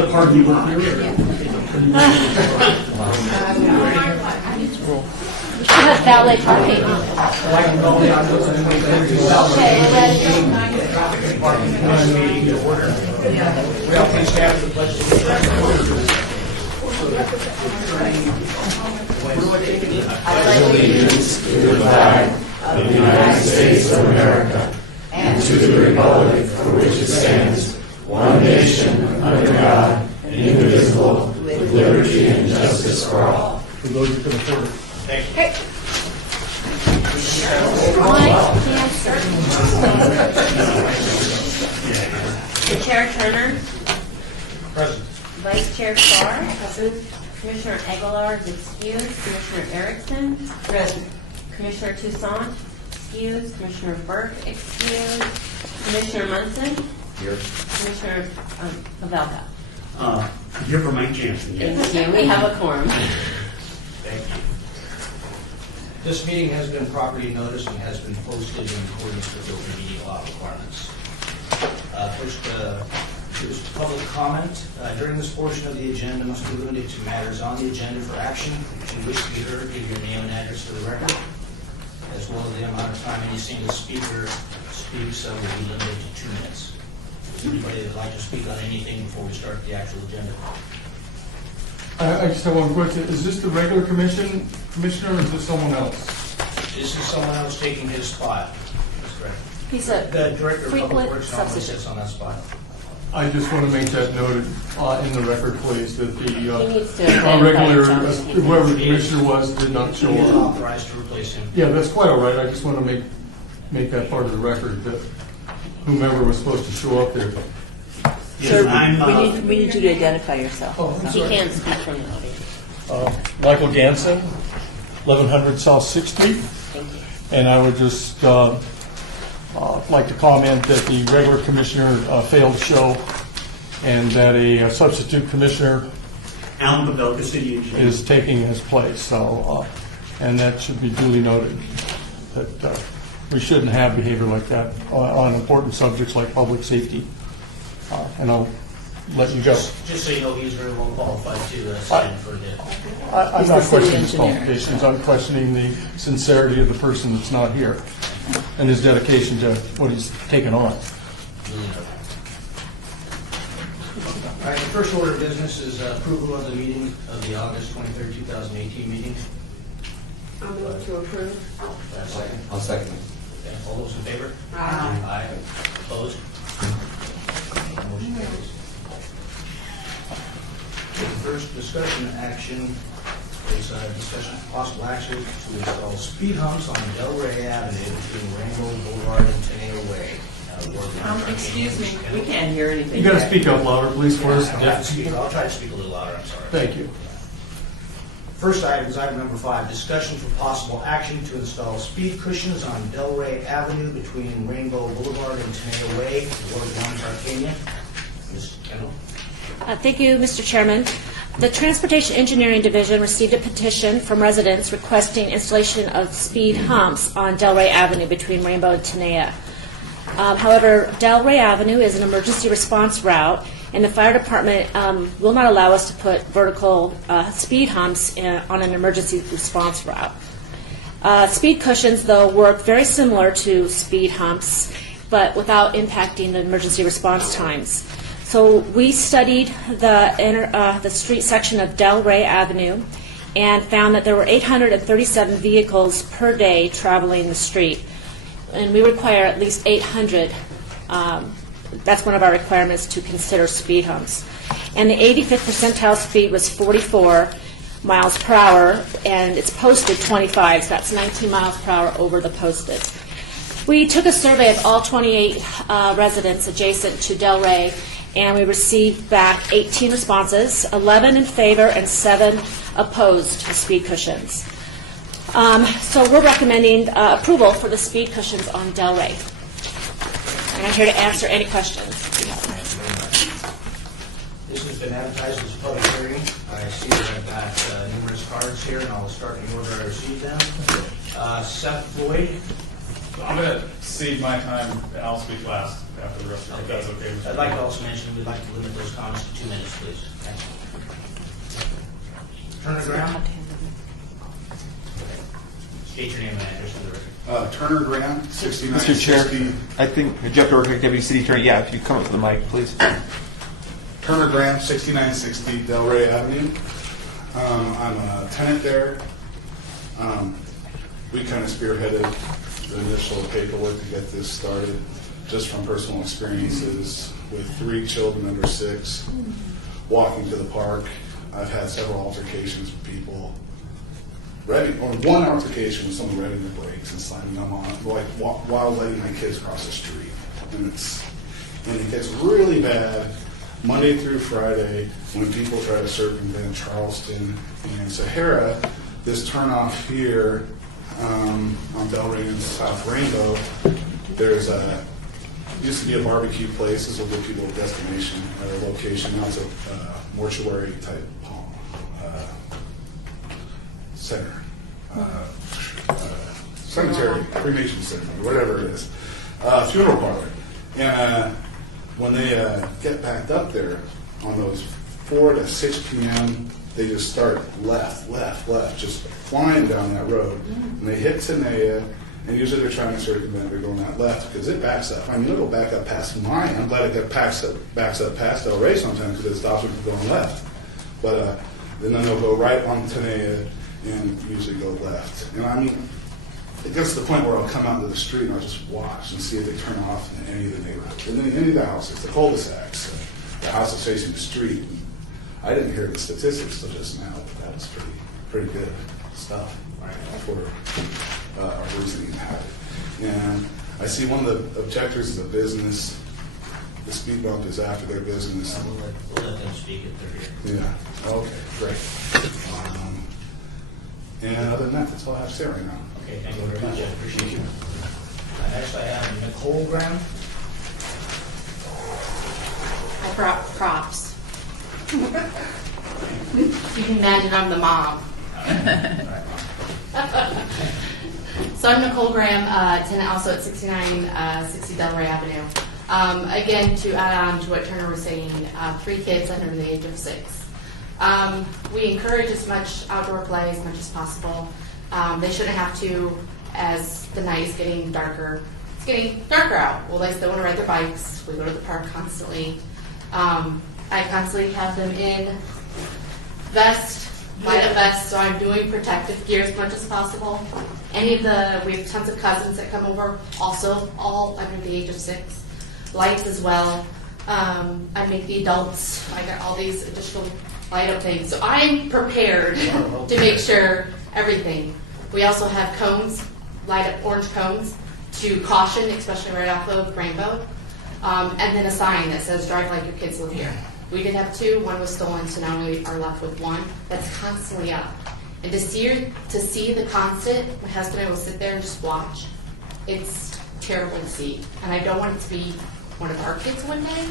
other part you were here? We should have valet parking. Okay, we're ready. We all please stand for the pledge of allegiance to the flag of the United States of America and to the republic for which it stands, one nation, under God, indivisible, with liberty and justice for all. For those who can afford it. Thank you. Great. Mike Hanson. Chair Turner, Present. Vice Chair Farr, Commissioner Aguilar is excused, Commissioner Erickson, Commissioner Toussaint, excused, Commissioner Burke, excused, Commissioner Munson, Here. Commissioner Pavelka. Here for Mike Jansen, yes. Thank you. We have a quorum. Thank you. This meeting has been properly noticed and has been posted in accordance with open meeting law requirements. First, is public comment. During this portion of the agenda must be limited to matters on the agenda for action. If you wish to be heard, give your name and address for the record, as well as the amount of time any single speaker speaks will be limited to 2 minutes. Is there anybody that would like to speak on anything before we start the actual agenda? I just have one question. Is this the regular commissioner, or is this someone else? This is someone else taking his spot. That's correct. He's a The Director of Public frequent Works normally substitute. sits on that spot. I just want to make that noted in the record, please, that He the needs to identify regular, himself. whoever the commissioner was, did not show He is up. authorized to replace him. Yeah, that's quite all right. I just want to make that part of the record, that whomever was supposed to show up there. Yes, I'm, We need you to identify yourself. He can speak from the audience. Michael Ganson, 1100 South 6th Street. Thank you. And I would just like to comment that the regular commissioner failed to show, and that a substitute commissioner Alan Pavelka, City Engineer. is taking his place. So, and that should be duly noted, that we shouldn't have behavior like that on important subjects like public safety. And I'll let you go. Just so you know, he's very well qualified to stand for the. I'm He's not the city questioning his engineer. qualifications. I'm questioning the sincerity of the person that's not here and his dedication to what he's taken on. All right, the first order of business is approval of the meeting of the August 23rd, 2018 meeting. I'll move to approve. Second. I'll second it. Okay, all those in favor? Aye. Aye. Opposed? Motion carries. The first discussion action is discussion of possible action to install speed humps on Delray Avenue between Rainbow Boulevard and Teneo Way. Excuse me, we can't hear anything. You got to speak up louder, please, for us. I'll try to speak a little louder, I'm sorry. Thank you. First item is item number 5, discussion for possible action to install speed cushions on Delray Avenue between Rainbow Boulevard and Teneo Way, Ward 1, Arcadia. Ms. Kendall? Thank you, Mr. Chairman. The Transportation Engineering Division received a petition from residents requesting installation of speed humps on Delray Avenue between Rainbow and Tenaya. However, Delray Avenue is an emergency response route, and the fire department will not allow us to put vertical speed humps on an emergency response route. Speed cushions, though, work very similar to speed humps, but without impacting the emergency response times. So we studied the street section of Delray Avenue and found that there were 837 vehicles per day traveling the street, and we require at least 800. That's one of our requirements to consider speed humps. And the 85th percentile speed was 44 miles per hour, and it's posted 25, so that's 19 miles per hour over the posted. We took a survey of all 28 residents adjacent to Delray, and we received back 18 responses, 11 in favor and 7 opposed to speed cushions. So we're recommending approval for the speed cushions on Delray. And I'm here to answer any questions. This has been advertised as a public hearing. I see that I've got numerous cards here, and I'll start in the order I received them. Seth Floyd. I'm going to cede my time, and I'll speak last. after the rest of it, if that's okay with you. I'd like to also mention, we'd like to limit those comments to 2 minutes, please. Thank you. Turner Graham? State your name and address for the record. Turner Grant, 6960. Mr. Chair, I think Jeff Dork, Deputy City Attorney, yeah, if you come up to the mic, please. Turner Grant, 6960 Delray Avenue. I'm a tenant there. We kind of spearheaded the initial paperwork to get this started, just from personal experiences with 3 children under 6 walking to the park. I've had several altercations with people. One altercation with someone revving the brakes and slamming them on, like while letting my kids cross the street. And it gets really bad Monday through Friday when people try to circumvent Charleston and Sahara. This turnoff here on Delray and South Rainbow, there's used to be a barbecue place. This will give people a destination or a location. Now it's a mortuary type center. Cemetery, cremation ceremony, whatever it is. Funeral parlor. And when they get backed up there on those 4 to 6 p.m., they just start left, just flying down that road. And they hit Tenaya, and usually they're trying to circumvent, they're going that left because it backs up. I mean, it'll back up past mine. I'm glad it backs up past Delray sometimes because it stops them from going left. But then they'll go right on Tenaya and usually go left. And I mean, it gets to the point where I'll come out into the street and I'll just watch and see if they turn off in any of the neighborhoods, in any of the houses, the cul-de-sacs, the houses facing the street. I didn't hear the statistics till just now, but that was pretty good stuff for our reasoning habit. And I see one of the objectors is a business. The speed bump is after their business. We'll let them speak if they're here. Yeah. Okay. Great. And other than that, that's all I have to say right now. Okay, thank you very much. I appreciate you. Next I have Nicole Graham. I brought props. You can imagine I'm the mom. So I'm Nicole Graham, tenant also at 6960 Delray Avenue. Again, to add on to what Turner was saying, 3 kids under the age of 6. We encourage as much outdoor play as much as possible. They shouldn't have to, as the night is getting darker. It's getting darker out. Well, they still want to ride their bikes. We go to the park constantly. I constantly have them in light of vest, so I'm doing protective gear as much as possible. We have tons of cousins that come over, also all under the age of 6. Lights as well. I make the adults. I got all these additional light up things. So I'm prepared to make sure everything. We also have cones, light up orange cones to caution, especially right off of Rainbow. And then a sign that says drive like your kids live here. We did have 2, 1 was stolen, so now we are left with 1 that's constantly up. And to see the constant, my husband and I will sit there and just watch. It's terrible to see. And I don't want it to be one of our kids one day.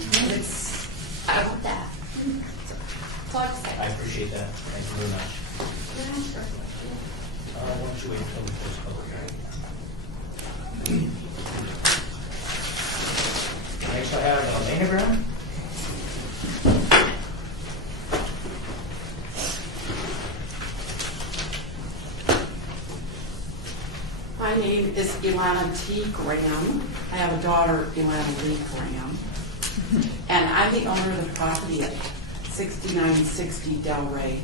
I don't want that. That's all I have to say. I appreciate that. Thank you very much. Why don't you wait until we close public hearing? Next I have Elena Graham. My name is Ilana T. Graham. I have a daughter, Ilana Lee Graham. And I'm the owner of the property at 6960 Delray.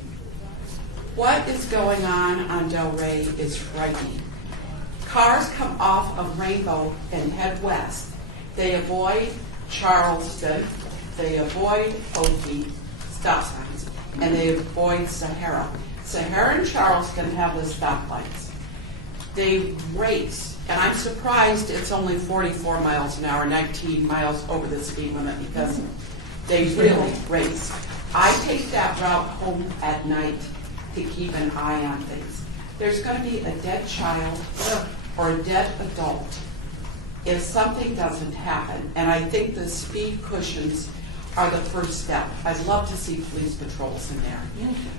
What is going on Delray is frightening. Cars come off of Rainbow and head west. They avoid Charleston, they avoid Oakey, stop signs, and they avoid Sahara. Sahara and Charleston have the stoplights. They race, and I'm surprised it's only 44 miles an hour, 19 miles over the speed limit, because they really race. I take that route home at night to keep an eye on things. There's going to be a dead child or a dead adult if something doesn't happen, and I think the speed cushions are the first step. I'd love to see police patrols in there.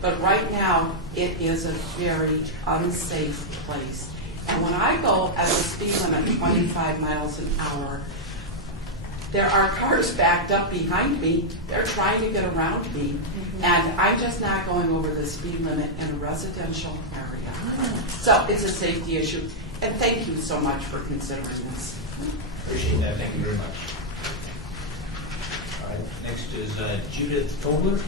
But right now, it is a very unsafe place. And when I go at the speed limit 25 miles an hour, there are cars backed up behind me. They're trying to get around me. And I'm just not going over the speed limit in a residential area. So it's a safety issue. And thank you so much for considering this. Appreciate that, thank you very much. All right, next is Judith Tobler.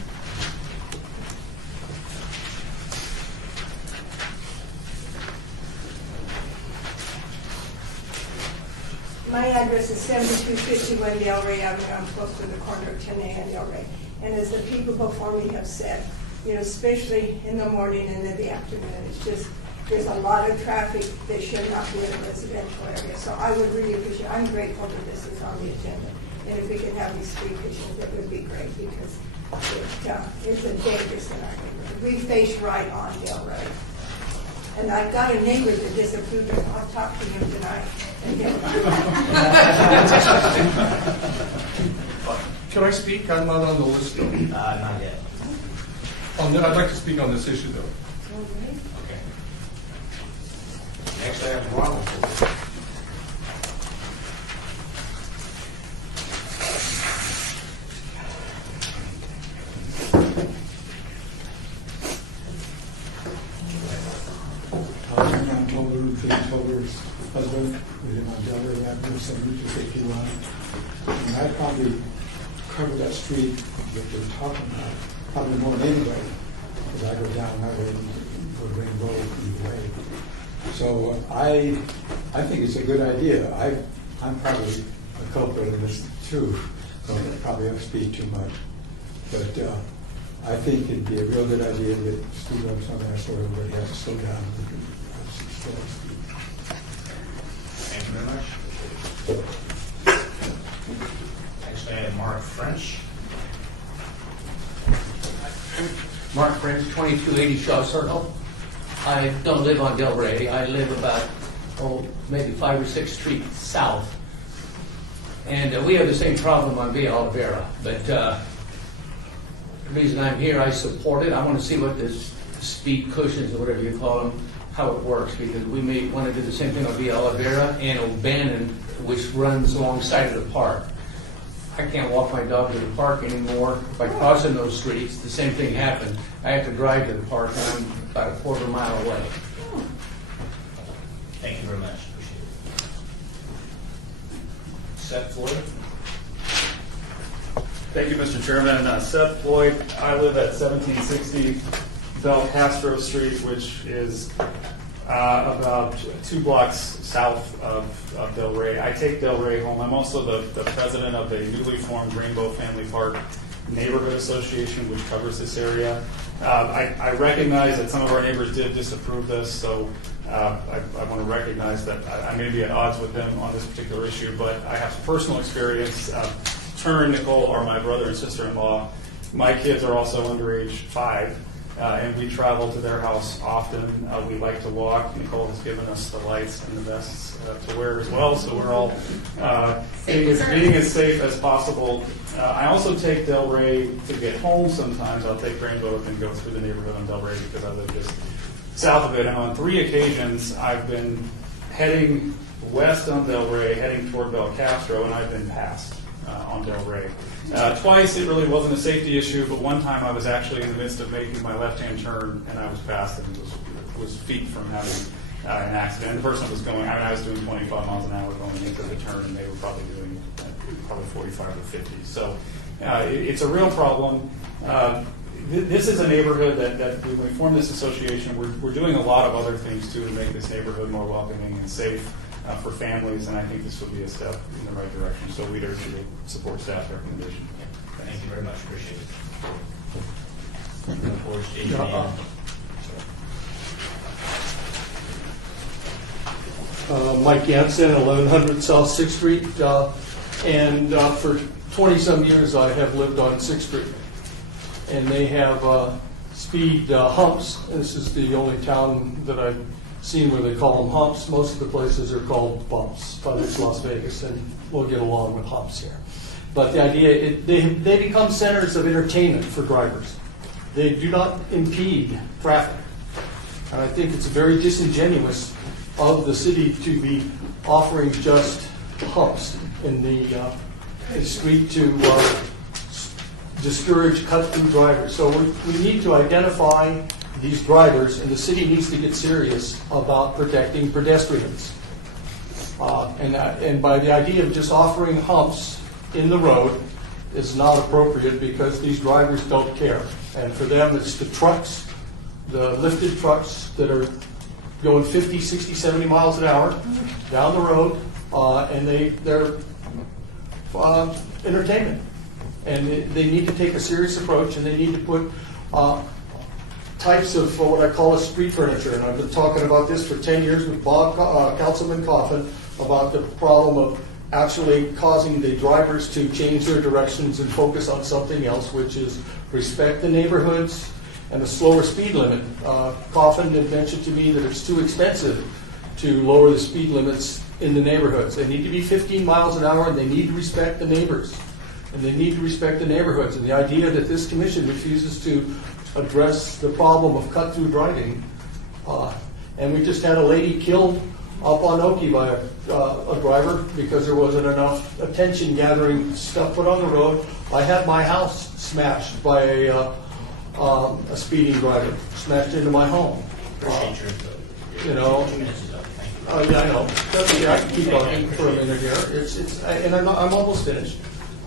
My address is 7251 Del Rey Avenue. I'm close to the corner of Tenaya and Del Rey. And as the people before me have said, especially in the morning and in the afternoon, it's just, there's a lot of traffic that should not be in a residential area. So I would really appreciate, I'm grateful that this is on the agenda. And if we could have these street visions, that would be great, because it's a dangerous in our neighborhood. We face right on Del Rey. And I've got a neighbor that disapproved of it. I'll talk to him tonight. Can I speak? I'm not on the list, though. Not yet. I'd like to speak on this issue, though. Okay. Next, I have Ronald Tobler. I'm Tobler, Jay Tobler's husband. We live on Del Rey Avenue, 7251. And I probably cover that street that they're talking about, probably more than anybody, because I go down that way and go to Rainbow either way. So I think it's a good idea. I'm probably a culprit of this too, so I probably have to speak too much. But I think it'd be a real good idea that speed bumps on that, so everybody has to slow down. Thank you very much. Next, I have Mark French. Mark French, 2280 Shaw Circle. I don't live on Del Rey. I live about, maybe 5 or 6 streets south. And we have the same problem on Via Olivera. But the reason I'm here, I support it. I want to see what this speed cushions, or whatever you call them, how it works, because we may want to do the same thing on Via Olivera and O'Bannon, which runs alongside of the park. I can't walk my dog to the park anymore. By crossing those streets, the same thing happened. I have to drive to the park, and I'm about a quarter mile away. Thank you very much. Appreciate it. Seth Floyd. Thank you, Mr. Chairman. Seth Floyd. I live at 1760 Bel Castro Street, which is about 2 blocks south of Del Rey. I take Del Rey home. I'm also the president of a newly formed Rainbow Family Park Neighborhood Association, which covers this area. I recognize that some of our neighbors did disapprove this, so I want to recognize that I may be at odds with them on this particular issue, but I have personal experience. Turner and Nicole are my brother and sister-in-law. My kids are also under age 5. And we travel to their house often. We like to walk. Nicole has given us the lights and the vests to wear as well, so we're all being as safe as possible. I also take Del Rey to get home sometimes. I'll take Rainbow and go through the neighborhood on Del Rey because I live just south of it. And on 3 occasions, I've been heading west on Del Rey, heading toward Bel Castro, and I've been passed on Del Rey. Twice it really wasn't a safety issue, but one time I was actually in the midst of making my left-hand turn, and I was passed and was feet from having an accident. And the person was going, I was doing 25 miles an hour going into the turn, and they were probably doing 45 or 50. So it's a real problem. This is a neighborhood that when we form this association, we're doing a lot of other things too to make this neighborhood more welcoming and safe for families, and I think this would be a step in the right direction. So we'd urge you to support staff's recommendation. Thank you very much. Appreciate it. Look forward to seeing you again. Mike Jansen, 1100 South 6th Street, and for 20-some years I have lived on 6th Street. And they have speed humps. This is the only town that I've seen where they call them humps. Most of the places are called bumps, but it's Las Vegas, and we'll get along with humps here. But the idea, they become centers of entertainment for drivers. They do not impede traffic. And I think it's very disingenuous of the city to be offering just humps in the a street to discourage cut-through drivers. So we need to identify these drivers, and the city needs to get serious about protecting pedestrians. And by the idea of just offering humps in the road is not appropriate because these drivers don't care. And for them, it's the trucks, the lifted trucks that are going 50, 60, 70 miles an hour down the road, and they're entertainment. And they need to take a serious approach, and they need to put types of what I call a street furniture. And I've been talking about this for 10 years with Councilman Coffin about the problem of actually causing the drivers to change their directions and focus on something else, which is respect the neighborhoods and a slower speed limit. Coffin had mentioned to me that it's too expensive to lower the speed limits in the neighborhoods. They need to be 15 miles an hour, and they need to respect the neighbors. And they need to respect the neighborhoods. And the idea that this commission refuses to address the problem of cut-through driving, and we just had a lady killed up on Oki by a driver because there wasn't enough attention-gathering stuff put on the road. I had my house smashed by a speeding driver, smashed into my home. Appreciate your input. You know. 2 minutes is up. Thank you. Yeah, I know. That's okay. I can keep talking for a minute here. And I'm almost finished.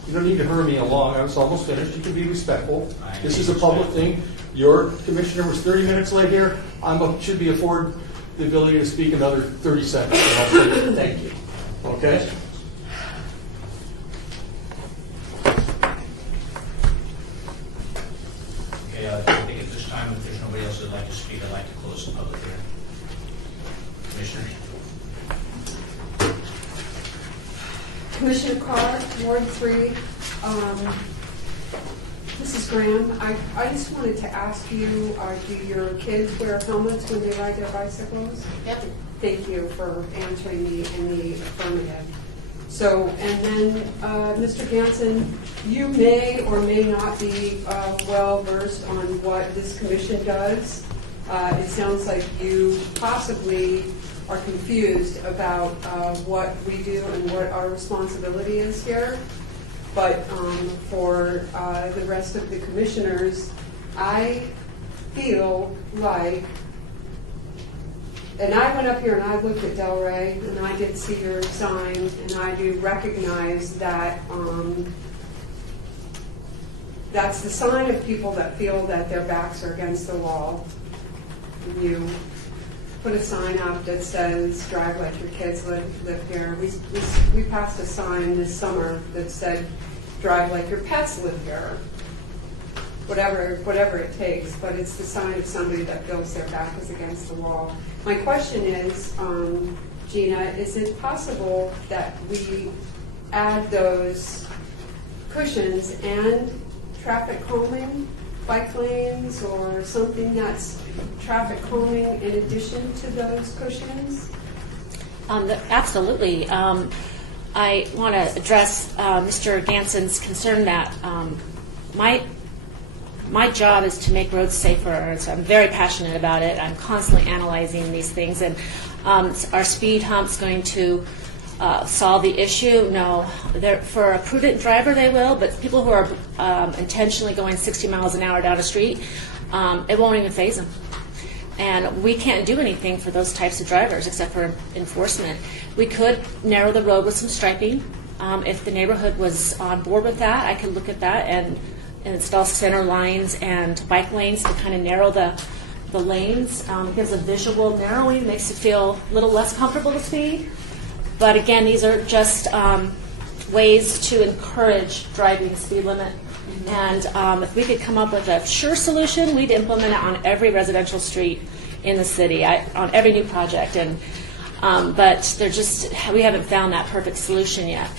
You don't need to hurry me along. I was almost finished. You can be respectful. This is a public thing. Your commissioner was 30 minutes late here. Should be afforded the ability to speak another 30 seconds. And I'll say thank you. Okay? Okay, I think at this time, if there's nobody else that'd like to speak, I'd like to close the public hearing. Commissioners? Commissioner Carr, Ward 3. This is Graham. I just wanted to ask you, do your kids wear helmets when they ride their bicycles? Yep. Thank you for answering me in the affirmative. So, and then, Mr. Ganson, you may or may not be well versed on what this commission does. It sounds like you possibly are confused about what we do and what our responsibility is here. But for the rest of the commissioners, I feel like, and I went up here and I looked at Delray and I did see your sign, and I do recognize that that's the sign of people that feel that their backs are against the wall. You put a sign up that says, drive like your kids live here. We passed a sign this summer that said, drive like your pets live here. Whatever it takes, but it's the sign of somebody that feels their back is against the wall. My question is, Gina, is it possible that we add those cushions and traffic calming, bike lanes, or something that's traffic calming in addition to those cushions? Absolutely. I want to address Mr. Ganson's concern that my job is to make roads safer, and so I'm very passionate about it. I'm constantly analyzing these things, and are speed humps going to solve the issue? No. For a prudent driver, they will, but people who are intentionally going 60 miles an hour down a street, it won't even faze them. And we can't do anything for those types of drivers except for enforcement. We could narrow the road with some striping. If the neighborhood was on board with that, I could look at that and install center lines and bike lanes to kind of narrow the lanes. It gives a visual narrowing, makes it feel a little less comfortable to speed. But again, these are just ways to encourage driving the speed limit. And if we could come up with a sure solution, we'd implement it on every residential street in the city, on every new project. And but we haven't found that perfect solution yet.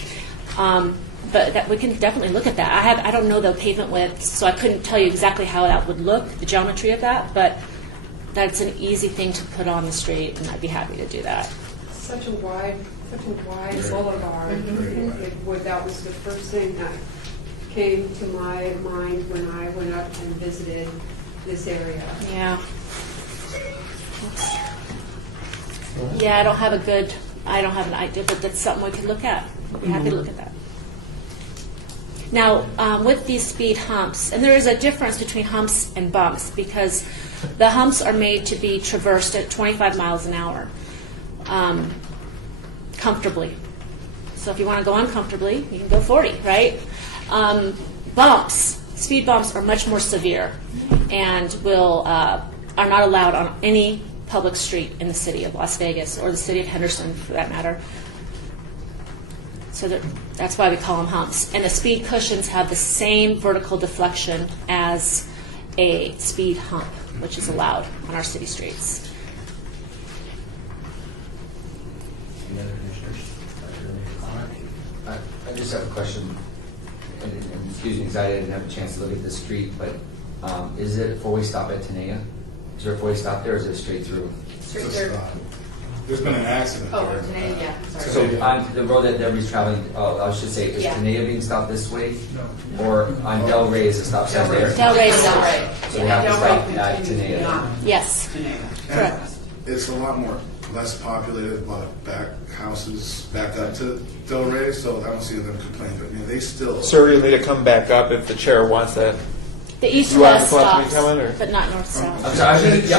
But we can definitely look at that. I don't know the pavement width, so I couldn't tell you exactly how that would look, the geometry of that. But that's an easy thing to put on the street, and I'd be happy to do that. Such a wide boulevard. That was the first thing that came to my mind when I went up and visited this area. Yeah. Yeah, I don't have an idea, but that's something we could look at. I'd be happy to look at that. Now, with these speed humps, and there is a difference between humps and bumps because the humps are made to be traversed at 25 miles an hour comfortably. So if you want to go uncomfortably, you can go 40, right? Bumps, speed bumps are much more severe and are not allowed on any public street in the city of Las Vegas or the city of Henderson, for that matter. So that's why we call them humps. And the speed cushions have the same vertical deflection as a speed hump, which is allowed on our city streets. Any other commissioners? Comment? I just have a question, and excuse me, because I didn't have a chance to look at this street, but is it a four-way stop at Tenaya? Is there a four-way stop there, or is it straight through? Straight through. There's been an accident Oh, there. Tenaya, yeah, sorry. So on the road that everybody's traveling, I should say, is Yeah. Tenaya being stopped this way? Or on Del Rey is the stop sign there? Del Rey. So they have to Del Rey stop at continues Tenaya. beyond. Yes. Correct. It's a lot more, less populated, a lot of back houses back up to Del Rey, so I don't see them complaining, but, you know, they still. Sir, you'll need to come back up if the chair wants that. The You want east-west to come up to me, stops, Kellen, or? but not north-south. I'm sorry,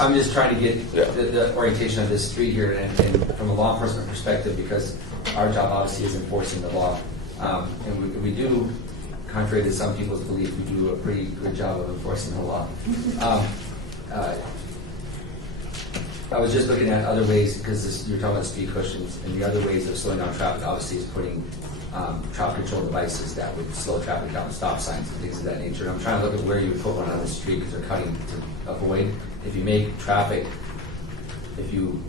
I'm just trying to get the orientation of this street here, and from a law enforcement perspective, because our job obviously is enforcing the law. And we do, contrary to some people's belief, we do a pretty good job of enforcing the law. I was just looking at other ways, because you're talking about speed cushions, and the other ways of slowing down traffic, obviously, is putting traffic control devices that would slow traffic down, stop signs and things of that nature. And I'm trying to look at where you would put one on the street, because they're cutting to avoid. If you make traffic, if you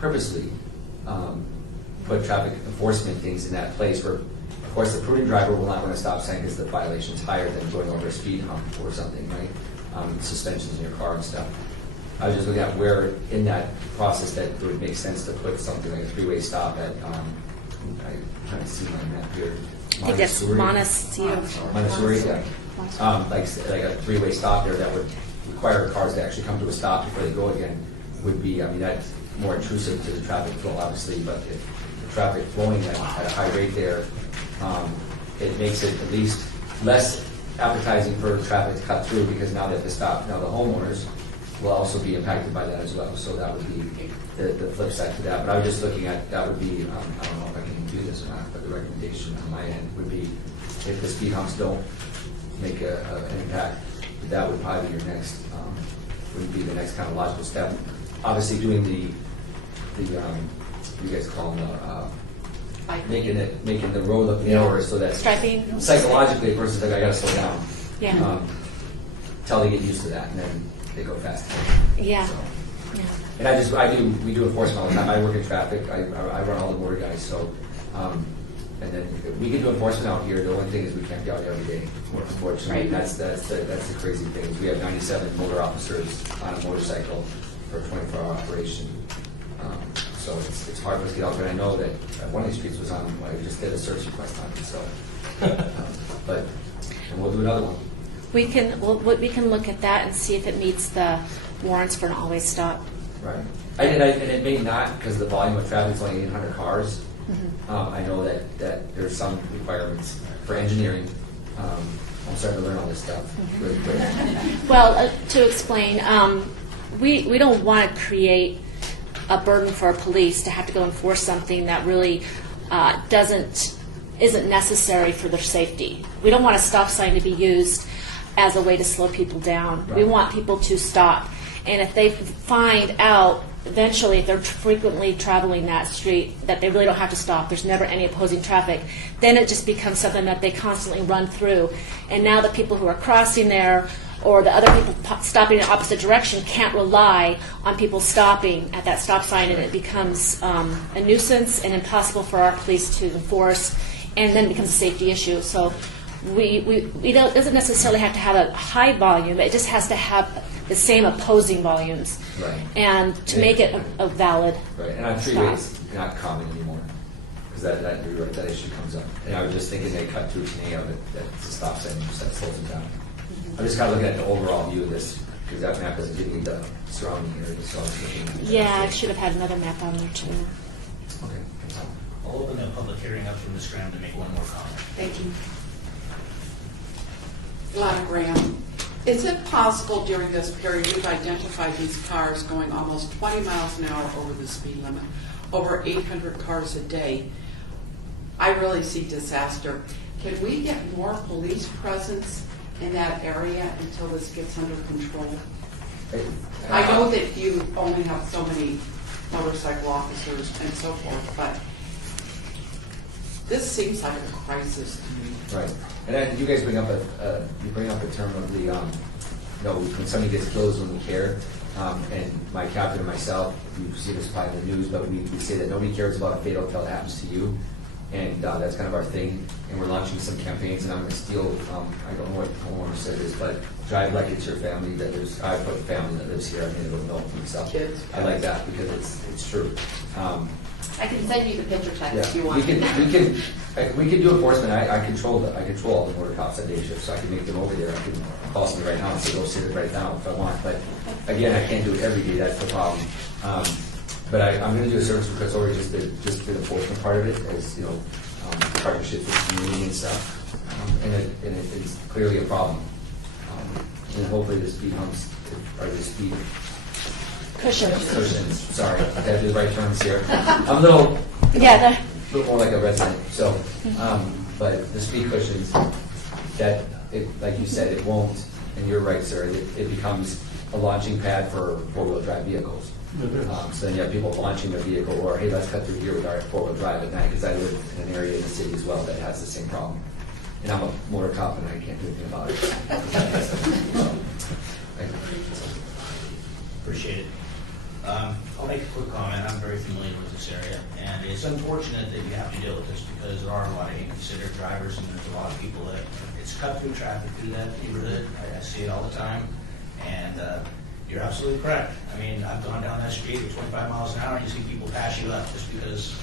purposely put traffic enforcement things in that place where, of course, the prudent driver will not run a stop sign because the violation is higher than going over a speed hump or something, right? Suspensions in your car and stuff. I was just looking at where in that process that it would make sense to put something like a three-way stop at, I'm trying to see my map here. I think that's Montessori, yeah. Like a three-way stop there that would require cars to actually come to a stop before they go again would be, I mean, that's more intrusive to the traffic flow, obviously, but if the traffic flowing at a high rate there, it makes it at least less appetizing for traffic to cut through, because now they have to stop. Now the homeowners will also be impacted by that as well, so that would be the flip side to that. But I was just looking at, that would be, I don't know if I can do this or not, but the recommendation on my end would be, if the speed humps don't make an impact, that would probably be your next, would be the next kind of logical step. Obviously doing the what do you guys call them, making the road look narrower, so that Striping. psychologically a person's like, I gotta slow down. Yeah. Till they get used to that, and then they go faster. Yeah. So. Yeah. And we do enforcement all the time. I work in traffic. I run all the motor guys. So, and then we can do enforcement out here. The only thing is we can't be out every day. Unfortunately, Right. that's the crazy thing. Is we have 97 motor officers on a motorcycle for a 24-hour operation. So it's hard for us to get out there. I know that one of these streets was on. I just did a search request on it. So, and we'll do another one. We can look at that and see if it meets the warrants for an always stop. Right. And it may not, because the volume of traffic is only 800 cars. Mm-hmm. I know that there's some requirements for engineering. I'm starting to learn all this stuff really quick. Well, to explain, we don't want to create a burden for our police to have to go enforce something that really isn't necessary for their safety. We don't want a stop sign to be used as a way to slow people down. Right. We want people to stop. And if they find out eventually, if they're frequently traveling that street, that they really don't have to stop, there's never any opposing traffic, then it just becomes something that they constantly run through. And now the people who are crossing there or the other people stopping in the opposite direction can't rely on people stopping at that stop sign, and it becomes a nuisance and impossible for our police to enforce, and then it becomes a safety issue. So it doesn't necessarily have to have a high volume, it just has to have the same opposing volumes, right. And to make it a valid right. And on freeways, not common anymore, because that you're right, that issue comes up. And I was just thinking they cut through Tenaya, that's a stop sign, just that slows them down. I'm just kind of looking at the overall view of this, because that map doesn't give me the surrounding areas. So I was looking at I should have had another map on there too. Okay. I'll open the public hearing up for Ms. Graham to make one more comment. Thank you. Ilana Graham, is it possible during this period we've identified these cars going almost 20 miles an hour over the speed limit, over 800 cars a day? I really see disaster. Can we get more police presence in that area until this gets under control? I know that you only have so many motorcycle officers and so forth, but this seems like a crisis to me. Right. And then you guys bring up a term of the, when somebody gets killed is when we care. And my captain and myself, you've seen this probably in the news, but we say that nobody cares about a fatal until it happens to you. And that's kind of our thing. And we're launching some campaigns, and I'm going to steal, I don't know what homeowner said this, but drive like it's your family. I put a family that lives here. I mean, it'll know myself. Kids. I like that because it's true. I can send you the picture text Yeah, if you want. we can do enforcement. I control all the motor cops on day shift, so I can make them over there. I can call somebody right now and say go sit it right now if I want. But again, I can't do it every day. That's the problem. But I'm going to do a service request over just for the enforcement part of it, as partnerships with the community and stuff. And it's clearly a problem. And hopefully the speed humps or the speed cushions. Sorry, I got to do the right terms here. I'm a little more like a resident. So, but the speed cushions, like you said, it won't. And you're right, sir. It becomes a launching pad for four-wheel drive vehicles. So then you have people launching their vehicle, or hey, let's cut through here with our four-wheel drive at night. Because I live in an area in the city as well that has the same problem. And I'm a motor cop, and I can't do anything about it. Appreciate it. I'll make a quick comment. I'm very familiar with this area, and it's unfortunate that you have to deal with this because there are a lot of inconsiderate drivers, and there's a lot of people that it's cut through traffic through that neighborhood. I see it all the time, and you're absolutely correct. I mean, I've gone down that street at 25 miles an hour, and you see people pass you up just because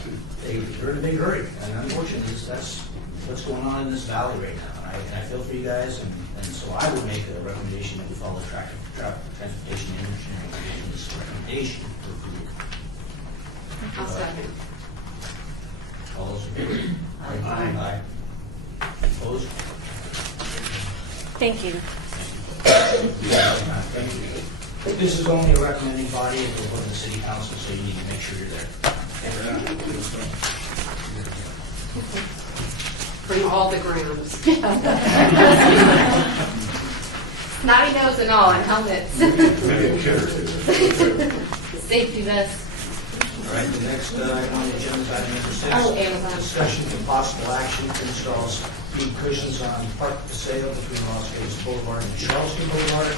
they're in a big hurry. And unfortunately, that's what's going on in this valley right now. And I feel for you guys, and so I would make a recommendation that we follow traffic transportation engineering division's recommendation for approval. I'll second. All those in favor? Aye. Opposed? Thank you. Thank you. This is only a recommending body. It will go to the city council, so you need to make sure you're there. Bring all the Grahams. Snotty nose and all, and helmets. Maybe a kid or two. Safety vest. All right, the next item on the agenda is item number 6. Oh, Amazon. Discussion and possible action to install speed cushions on Park Paseo between Las Vegas Boulevard and Charleston Boulevard,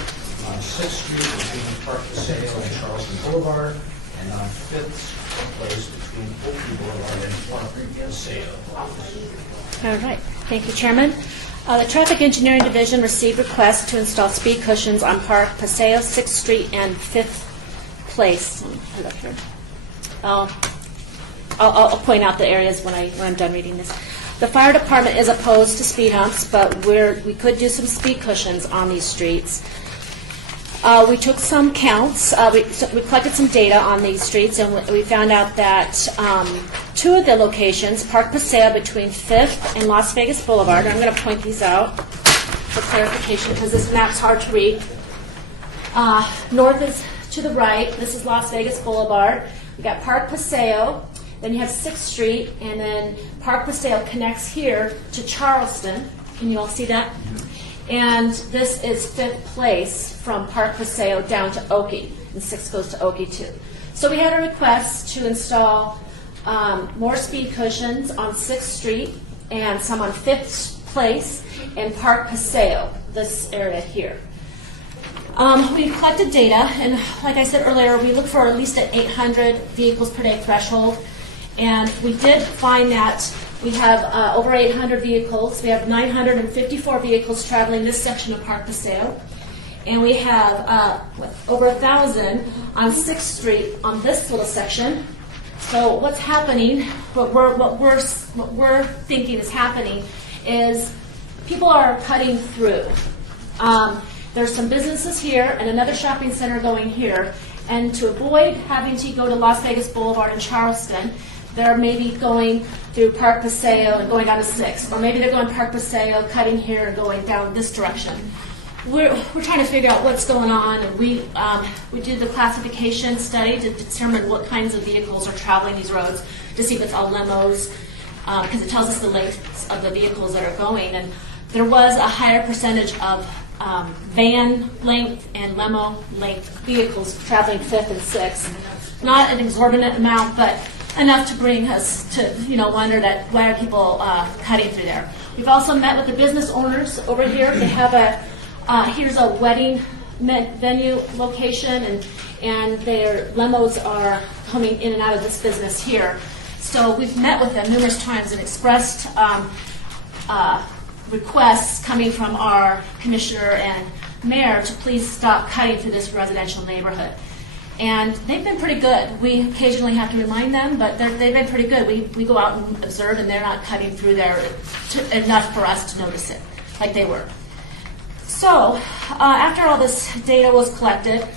on 6th Street between Park Paseo and Charleston Boulevard, and on 5th Place between Oakview Boulevard and Park Paseo. All right. Thank you, Chairman. The Traffic Engineering Division received requests to install speed cushions on Park Paseo, 6th Street, and 5th Place. Let me put it up here. I'll point out the areas when I'm done reading this. The fire department is opposed to speed humps, but we could do some speed cushions on these streets. We took some counts. We collected some data on these streets, and we found out that 2 of the locations, Park Paseo between 5th and Las Vegas Boulevard, I'm going to point these out for clarification because this map's hard to read. North is to the right. This is Las Vegas Boulevard. We got Park Paseo. Then you have 6th Street, and then Park Paseo connects here to Charleston. Can you all see that? And this is 5th Place from Park Paseo down to Oakey, and 6th goes to Oakey too. So we had a request to install more speed cushions on 6th Street and some on 5th Place and Park Paseo, this area here. We collected data, and like I said earlier, we look for at least an 800 vehicles per day threshold. And we did find that we have over 800 vehicles. We have 954 vehicles traveling this section of Park Paseo. And we have over 1,000 on 6th Street on this little section. So what's happening, what we're thinking is happening is people are cutting through. There's some businesses here and another shopping center going here. And to avoid having to go to Las Vegas Boulevard and Charleston, they're maybe going through Park Paseo and going down to 6th, or maybe they're going Park Paseo, cutting here and going down this direction. We're trying to figure out what's going on, and we do the classification study to determine what kinds of vehicles are traveling these roads, to see if it's all limos, because it tells us the lengths of the vehicles that are going. And there was a higher percentage of van length and limo length vehicles traveling 5th and 6th. Not an exorbitant amount, but enough to bring us to wonder that why are people cutting through there. We've also met with the business owners over here. They have here's a wedding venue location, and their limos are coming in and out of this business here. So we've met with them numerous times and expressed requests coming from our commissioner and mayor to please stop cutting through this residential neighborhood. And they've been pretty good. We occasionally have to remind them, but they've been pretty good. We go out and observe, and they're not cutting through there enough for us to notice it like they were. So after all this data was collected,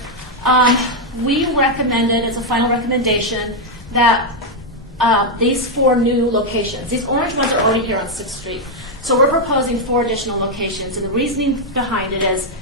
we recommended, as a final recommendation, that these 4 new locations, these orange ones are already here on 6th Street. So we're proposing 4 additional locations, and the reasoning behind it is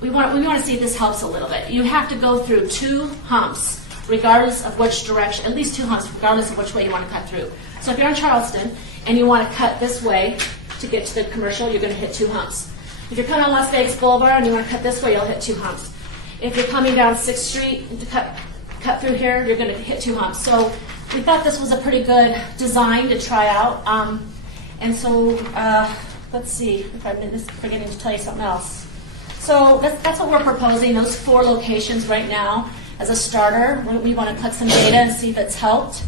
we want to see if this helps a little bit. You have to go through 2 humps, regardless of which direction, at least 2 humps, regardless of which way you want to cut through. So if you're in Charleston and you want to cut this way to get to the commercial, you're going to hit 2 humps. If you're coming on Las Vegas Boulevard and you want to cut this way, you'll hit 2 humps. If you're coming down 6th Street to cut through here, you're going to hit 2 humps. So we thought this was a pretty good design to try out. And so let's see if I'm forgetting to tell you something else. So that's what we're proposing, those 4 locations right now as a starter. We want to collect some data and see if it's helped.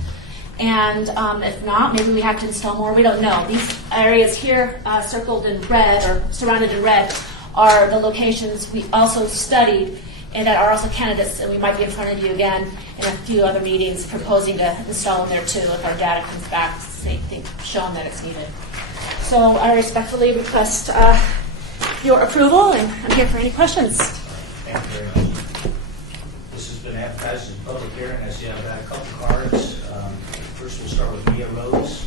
And if not, maybe we have to install more. We don't know. These areas here circled in red or surrounded in red are the locations we also studied and that are also candidates, and we might be in front of you again in a few other meetings proposing to install them there too if our data comes back showing that it's needed. So I respectfully request your approval, and I'm here for any questions. Thank you very much. This has been advertised as a public hearing. I see I've got a couple cards. First, we'll start with Mia Rose.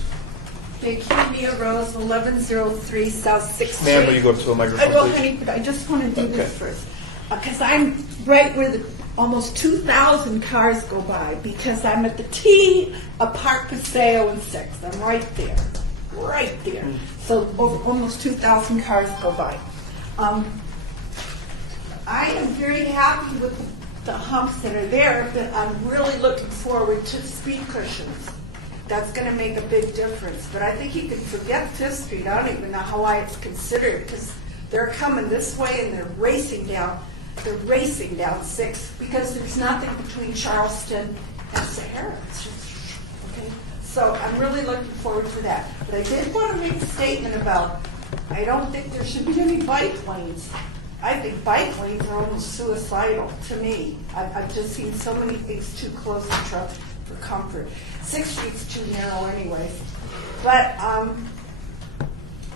Thank you, Mia Rose, 1103 South 6th Street. Ma'am, will you go to the microphone, Well, please? honey, but I just want to do this first. Because I'm right where almost 2,000 cars go by, because I'm at the T of Park Paseo and 6th. I'm right there. Right there. So almost 2,000 cars go by. I am very happy with the humps that are there, but I'm really looking forward to speed cushions. That's going to make a big difference. But I think you can forget 5th Street. I don't even know how it's considered, because they're coming this way and they're racing down 6th, because there's nothing between Charleston and Sahara. It's just, okay? So I'm really looking forward to that. But I did want to make a statement about, I don't think there should be any bike lanes. I think bike lanes are almost suicidal to me. I've just seen so many things too close to truck for comfort. 6th Street's too narrow anyways. But,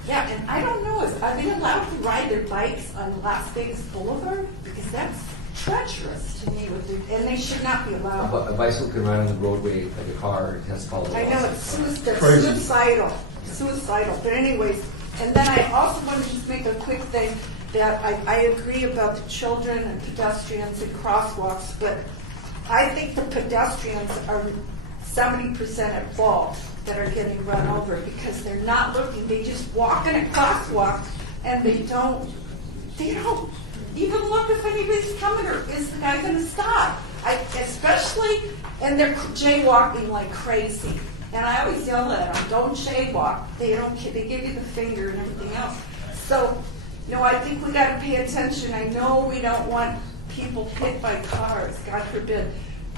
yeah, and I don't know, are they allowed to ride their bikes on Las Vegas Boulevard? Because that's treacherous to me, and they should not be allowed. A bicycle can ride on the roadway like a car. It has to follow the I laws. know, it's suicidal. But anyways, and then I also want to just make a quick thing that I agree about the children and pedestrians and crosswalks, but I think the pedestrians are 70% at fault that are getting run over because they're not looking. They just walk in a crosswalk and they don't even look if anybody's coming or is the guy going to stop. And they're jaywalking like crazy. And I always yell at them, don't jaywalk. They give you the finger and everything else. So, I think we got to pay attention. I know we don't want people hit by cars, God forbid.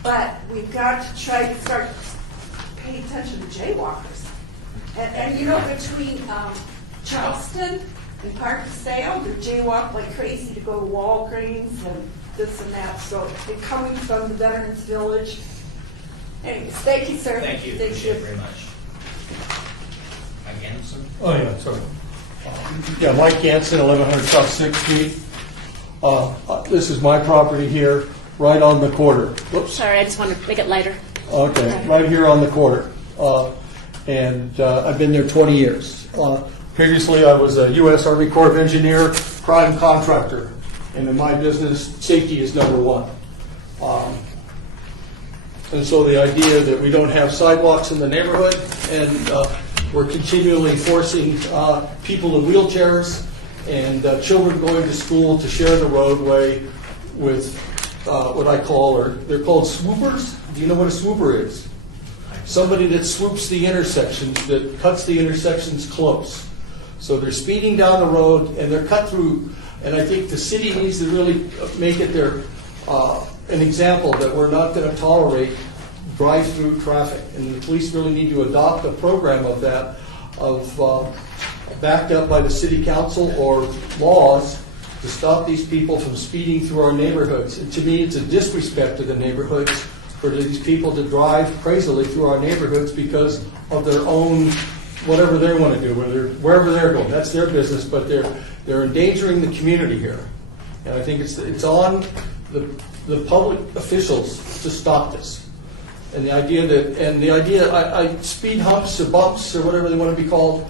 But we've got to try to start paying attention to jaywalkers. And between Charleston and Park Paseo, they jaywalk like crazy to go to Walgreens and this and that. So they're coming from the Veterans Village. Anyways, thank you, sir. Thank you. Appreciate it very much. Mike Anderson? Oh, yeah, sorry. Yeah, Mike Jansen, 1100 South 6th Street. This is my property here, right on the corner. Whoops. Sorry, I just wanted to make it lighter. Okay, right here on the corner. And I've been there 20 years. Previously, I was a U.S. Army Corps of Engineer, prime contractor. And in my business, safety is number one. And so the idea that we don't have sidewalks in the neighborhood, and we're continually forcing people in wheelchairs and children going to school to share the roadway with what I call, or they're called swoopers. Do you know what a swooper is? Somebody that swoops the intersections, that cuts the intersections close. So they're speeding down the road and they're cut through, and I think the city needs to really make it their an example that we're not going to tolerate drive-through traffic, and the police really need to adopt a program of that, backed up by the city council or laws to stop these people from speeding through our neighborhoods. And to me, it's a disrespect to the neighborhoods for these people to drive crazily through our neighborhoods because of their own whatever they want to do, wherever they're going. That's their business, but they're endangering the community here. And I think it's on the public officials to stop this. And the idea speed humps or bumps or whatever they want to be called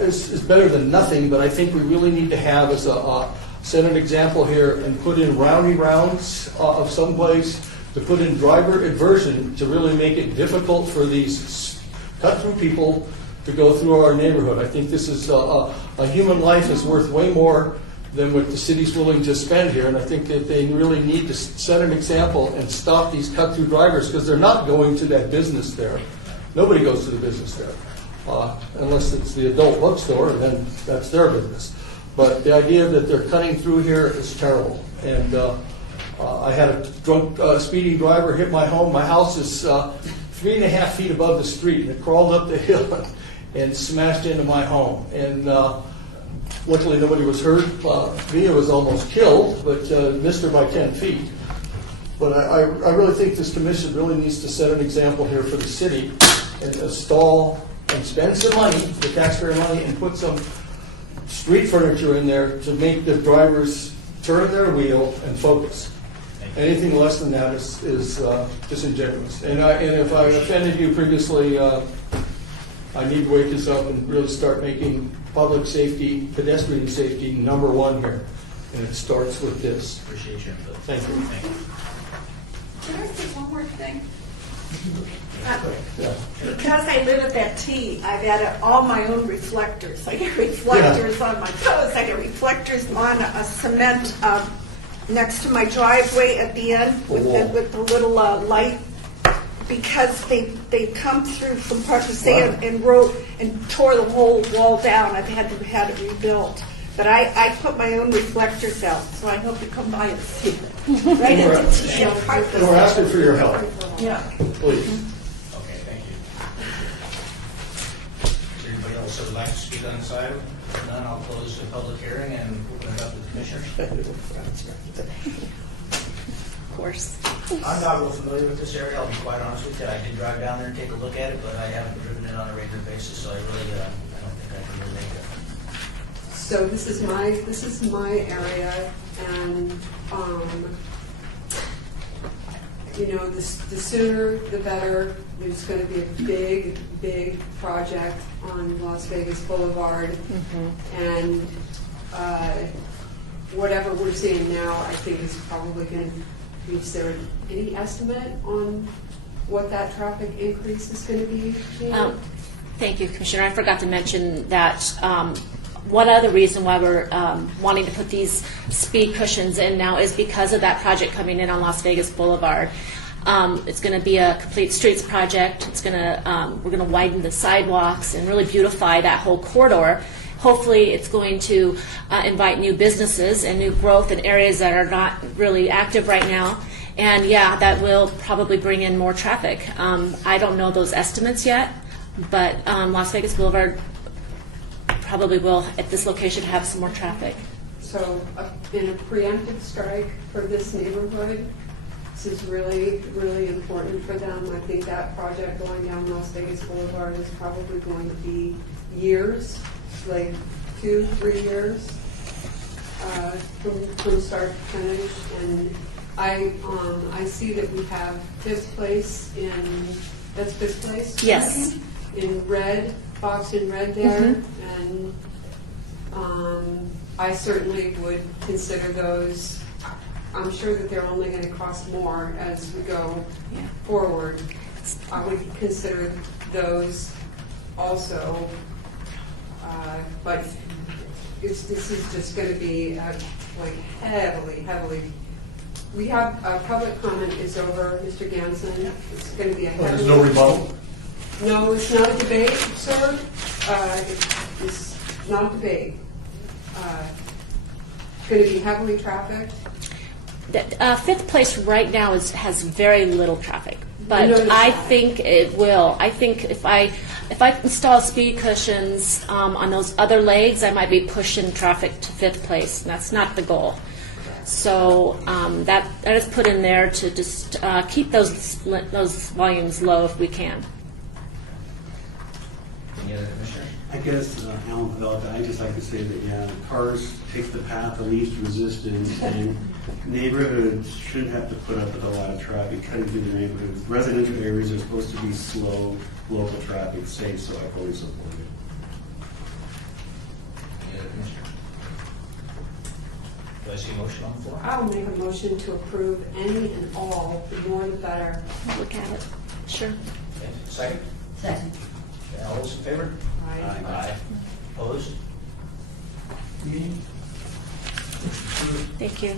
is better than nothing. But I think we really need to have as set an example here and put in rounds of some place to put in driver aversion to really make it difficult for these cut-through people to go through our neighborhood. I think this is a human life is worth way more than what the city's willing to spend here, and I think that they really need to set an example and stop these cut-through drivers because they're not going to that business there. Nobody goes to the business there, unless it's the adult bookstore, and then that's their business. But the idea that they're cutting through here is terrible. And I had a drunk speeding driver hit my home. My house is 3.5 feet above the street, and it crawled up the hill and smashed into my home. And luckily nobody was hurt. Mia was almost killed, but missed her by 10 feet. But I really think this commission really needs to set an example here for the city and install and spend some money, the taxpayer money, and put some street furniture in there to make the drivers turn their wheel and focus. Anything less than that is disingenuous. And if I offended you previously, I need to wake us up and really start making public safety, pedestrian safety, number one here. And it starts with this. Appreciate your input. Thank you. Thank you. Can I say one more thing? Yeah. Because I live at that T, I've added all my own reflectors. I get reflectors on my toes. I get reflectors on a cement next to my driveway at the end with the little light, because they come through from Park to Sand and tore the whole wall down. I've had it rebuilt. But I put my own reflectors out, so I hope you come by and see it. Right at the T. We're asking for your help. Yeah. Please. Okay, thank you. Is there anybody else that would like to speak on this item? If none, I'll close the public hearing and open it up to the commissioners. Of course. I'm not real familiar with this area, I'll be quite honest with you. I did drive down there and take a look at it, but I haven't driven it on a regular basis, so I really I don't think I can really make it. So this is my area, and the sooner the better. There's going to be a big project on Las Vegas Boulevard, and whatever we're seeing now, I think is probably going to. Is there any estimate on what that traffic increase is going to be? Thank you, Commissioner. I forgot to mention that one other reason why we're wanting to put these speed cushions in now is because of that project coming in on Las Vegas Boulevard. It's going to be a complete streets project. It's going to we're going to widen the sidewalks and really beautify that whole corridor. Hopefully, it's going to invite new businesses and new growth in areas that are not really active right now. And yeah, that will probably bring in more traffic. I don't know those estimates yet, but Las Vegas Boulevard probably will, at this location, have some more traffic. So in a preemptive strike for this neighborhood, this is really, really important for them. I think that project going down Las Vegas Boulevard is probably going to be years, like 2-3 years from start to finish. And I see that we have fifth place that's fifth place? Yes. In red, boxed in red there, and I certainly would consider those. I'm sure that they're only going to cost more as we go forward. I would consider those also, but this is just going to be like heavily. We have public comment is over, Mr. Ganson. It's going to be a heavy. There's no rebuttal? No, it's not a debate, sir. It's not a debate. It's going to be heavily trafficked. Fifth place right now has very little traffic, but noticed I that. think it will. I think if I install speed cushions on those other legs, I might be pushing traffic to fifth place, and that's not the goal. So that is put in there to just keep those volumes low if we can. Any other commissioners? I guess, Alan Pavelka, I just like to say that, yeah, cars take the path of least resistance, and neighborhoods shouldn't have to put up with a lot of traffic cutting through the neighborhoods. Residential areas are supposed to be slow, local traffic safe, so I fully support it. Any other commissioners? Do I see a motion on the floor? I will make a motion to approve any and all, the more the better. Look at it. Sure. Okay, second? Second. Okay, all those in favor? Aye. Aye. Opposed? Thank you.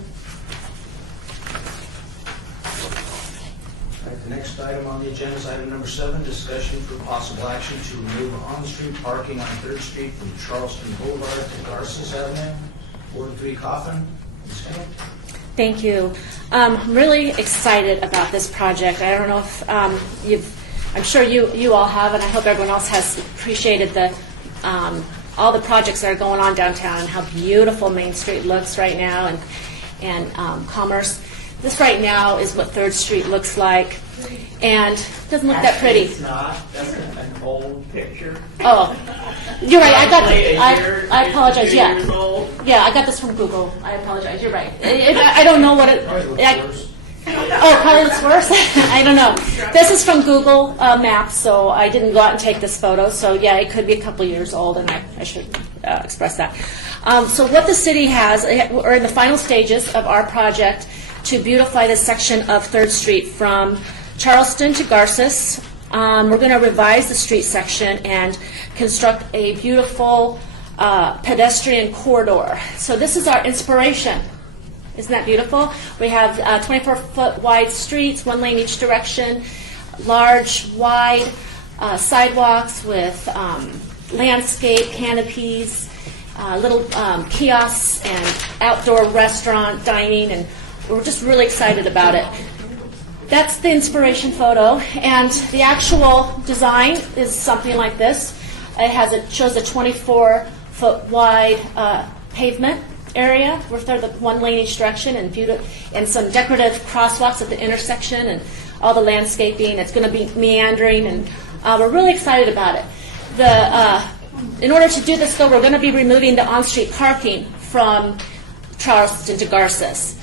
All right, the next item on the agenda is item number 7, discussion for possible action to remove on-street parking on 3rd Street from Charleston Boulevard to Garces Avenue, Ward 3 Coffin. Ms. Kendall? Thank you. I'm really excited about this project. I don't know if I'm sure you all have, and I hope everyone else has appreciated all the projects that are going on downtown and how beautiful Main Street looks right now, and Commerce. This right now is what 3rd Street looks like, and it doesn't look that pretty. It's not. That's an old picture. Oh, you're right. I apologize. 2 Yeah, years old. yeah. I got this from Google. I apologize. You're right. I don't know what it. Probably looks worse. I don't know. This is from Google Maps, so I didn't go out and take this photo. So yeah, it could be a couple years old, and I should express that. So what the city has, we're in the final stages of our project to beautify this section of 3rd Street from Charleston to Garces. We're going to revise the street section and construct a beautiful pedestrian corridor. So this is our inspiration. Isn't that beautiful? We have 24-foot wide streets, 1 lane each direction, large, wide sidewalks with landscape canopies, little kiosks and outdoor restaurant dining, and we're just really excited about it. That's the inspiration photo, and the actual design is something like this. It shows a 24-foot wide pavement area with the 1 lane each direction, and some decorative crosswalks at the intersection, and all the landscaping. It's going to be meandering, and we're really excited about it. In order to do this, though, we're going to be removing the on-street parking from Charleston to Garces.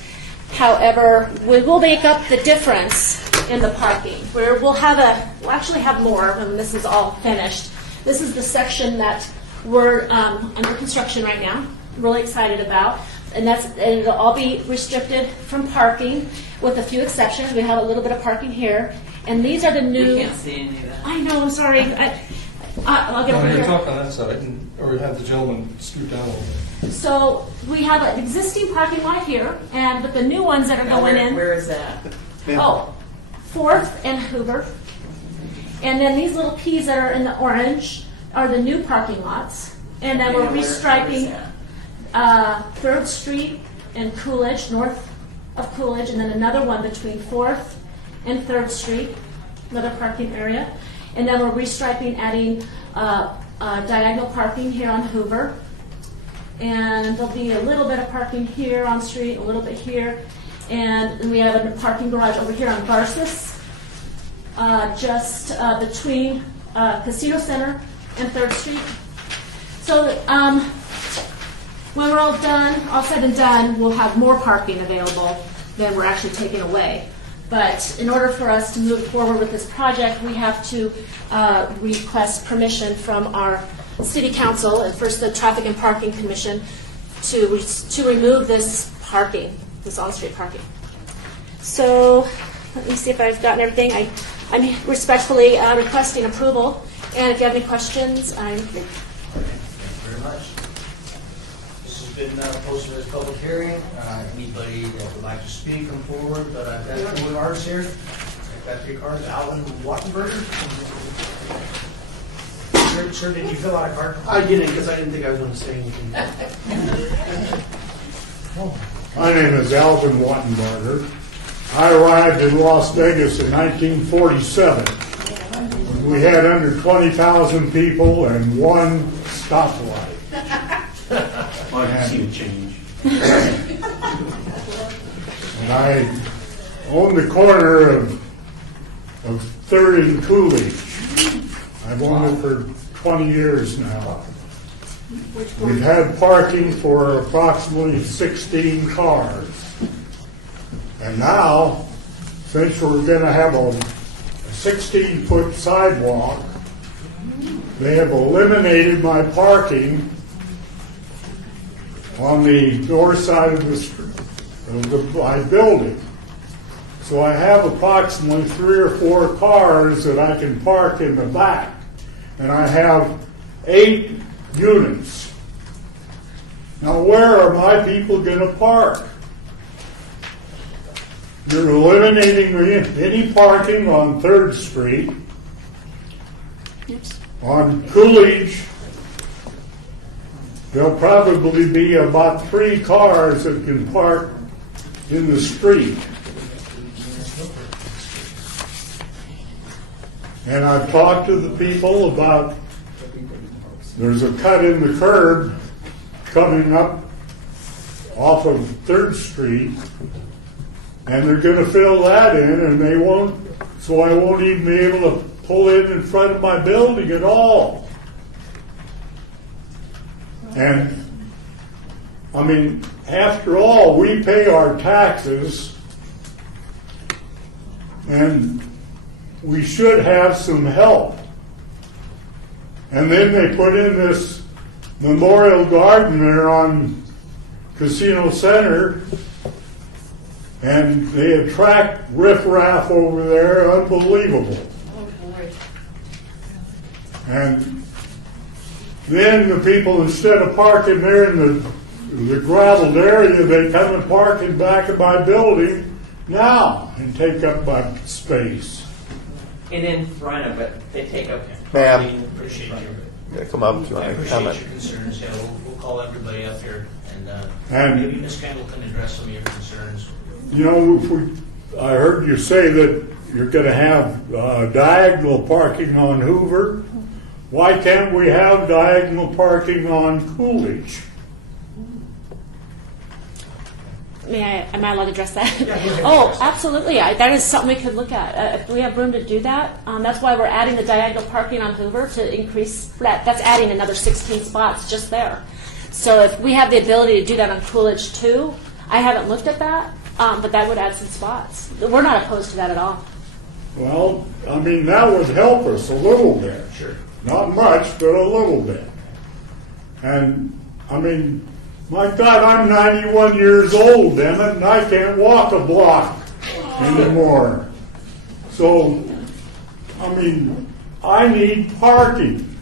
However, we will make up the difference in the parking. We'll actually have more when this is all finished. This is the section that we're under construction right now. Really excited about, and it'll all be restricted from parking, with a few exceptions. We have a little bit of parking here, and these are the new. We can't see any of that. I know. I'm sorry. I'll get over you here. talk on that side, or have the gentleman scoot down a little bit. So we have an existing parking lot here, but the new ones that are going in. Where is that? Oh, 4th and Hoover. And then these little P's that are in the orange are the new parking lots. And then we're restriping 3rd Street and Coolidge, north of Coolidge, and then another one between 4th and 3rd Street, another parking area. And then we're restriping, adding diagonal parking here on Hoover. And there'll be a little bit of parking here on street, a little bit here. And we have a parking garage over here on Garces, just between Casino Center and 3rd Street. So when we're all said and done, we'll have more parking available then we're actually taking away. But in order for us to move forward with this project, we have to request permission from our city council and first the Traffic and Parking Commission to remove this parking, this on-street parking. So let me see if I've gotten everything. I'm respectfully requesting approval, and if you have any questions, I'm. Thank you very much. This has been posted as a public hearing. Anybody that would like to speak, come forward. But I've got 2 cars here. I've got 3 cars. Alvin Wattenberger. Sir, did you fill out a card? I didn't, because I didn't think I was going to say anything. My name is Alvin Wattenberger. I arrived in Las Vegas in 1947. We had under 20,000 people and 1 stoplight. Well, I've seen a change. And I own the corner of 3rd and Coolidge. I've owned it for 20 years now. We've had parking for approximately 16 cars. And now, since we're going to have a 16-foot sidewalk, they have eliminated my parking on the north side of my building. So I have approximately 3 or 4 cars that I can park in the back. And I have 8 units. Now where are my people going to park? You're eliminating any parking on 3rd Street. On Coolidge, there'll probably be about 3 cars that can park in the street. And I've talked to the people about, there's a cut in the curb coming up off of 3rd Street, and they're going to fill that in, and they won't, so I won't even be able to pull in front of my building at all. And, I mean, after all, we pay our taxes, and we should have some help. And then they put in this memorial garden there on Casino Center, and they attract riffraff over there, unbelievable. And then the people, instead of parking there in the gravelled area, they come and park in back of my building now and take up my space. And in front of it, they take up. Ma'am. Appreciate your. Yeah, come up if you I want to appreciate comment. your concerns. Yeah, we'll call everybody up here, and And- maybe Ms. Kendall can address some of your concerns. You know, I heard you say that you're going to have diagonal parking on Hoover. Why can't we have diagonal parking on Coolidge? Am I allowed to address that? Oh, absolutely. That is something we could look at. If we have room to do that, that's why we're adding the diagonal parking on Hoover to increase that. That's adding another 16 spots just there. So if we have the ability to do that on Coolidge too, I haven't looked at that, but that would add some spots. We're not opposed to that at all. Well, I mean, that would help us a little bit. Sure. Not much, but a little bit. And, I mean, my God, I'm 91 years old, damn it, and I can't walk a block anymore. So, I mean, I need parking.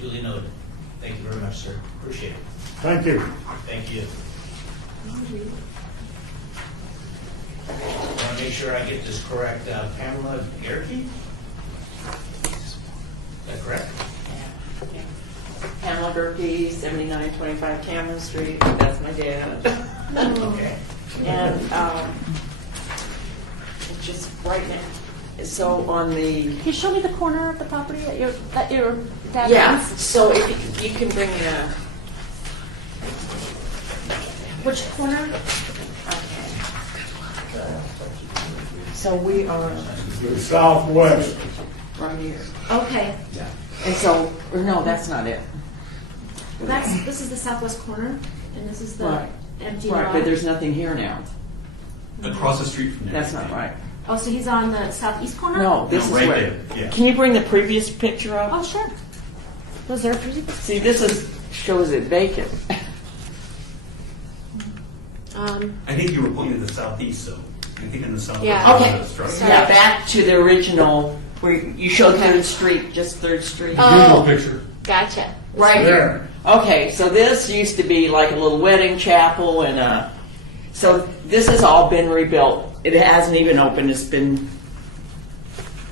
Duly noted. Thank you very much, sir. Appreciate it. Thank you. Thank you. I want to make sure I get this correct. Pamela Gerke? Is that correct? Pamela Gerke, 7925 Cameron Street. That's my dad. Okay. And just right now, so on the. Can you show me the corner of the property that your dad Yeah, owns? so if you can bring me a. Which corner? So we are The southwest. right here. Okay. And so, or no, that's not it. This is the southwest corner, and this is the Right. empty Right, lot. but there's nothing here now. Across the street from there. That's not right. Oh, so he's on the southeast corner? No, this No, is right where. there, yeah. Can you bring the previous picture up? Oh, sure. Was there a pretty? See, this is shows it vacant. I think you were pointing to the southeast, so I think in the south. Yeah. Okay. Structure. Yeah, back to the original where you showed Third Street, just Third Street. Oh. Picture. Gotcha. Right here. Okay, so this used to be like a little wedding chapel, and so this has all been rebuilt. It hasn't even opened.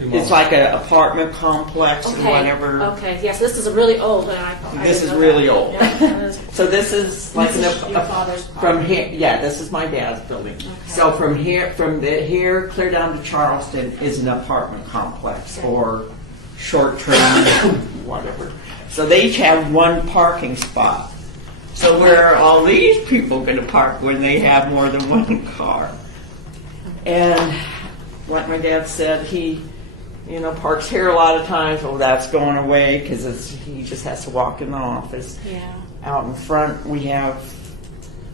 It's like an apartment complex or Okay. whatever. Okay. Yes, this is a really old. And I This didn't is know really that. old. Yeah. So this is like This is your father's from property. here. Yeah, this is my dad's building. So from here, here clear down to Charleston is an apartment complex or short term, whatever. So they each have one parking spot. So where are all these people going to park when they have more than one car? And like my dad said, he, parks here a lot of times. Well, that's going away because he just has to walk in the office. Yeah. Out in front,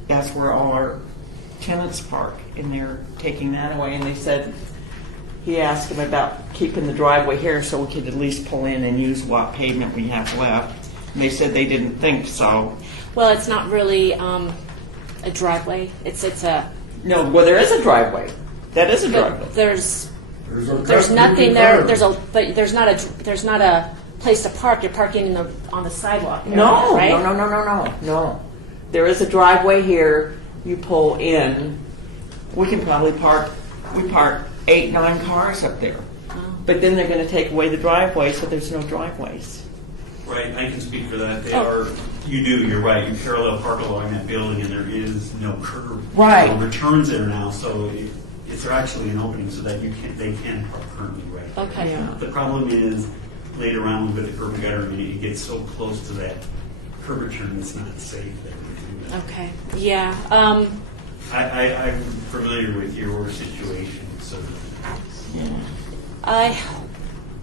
that's where all our tenants park, and they're taking that away. And they said, he asked him about keeping the driveway here so we could at least pull in and use what pavement we have left. And they said they didn't think so. Well, it's not really a driveway. It's a. No, well, there is a driveway. That is a driveway. But there's There's nothing there. But there's not a place to park. You're parking on the sidewalk. Area, No, right? no. There is a driveway here. You pull in. We can probably park 8, 9 cars up there. But then they're going to take away the driveway, so there's no driveways. Right, I can speak for that. Oh. You're right. You parallel park along that building, and there is no curb. Right. No returns there now, so it's actually an opening so that they can park currently, right? Okay. Yeah. The problem is later on with the curb and gutter, it gets so close to that curb return, it's not safe there to do that. Okay. Yeah. I'm familiar with your situation, so.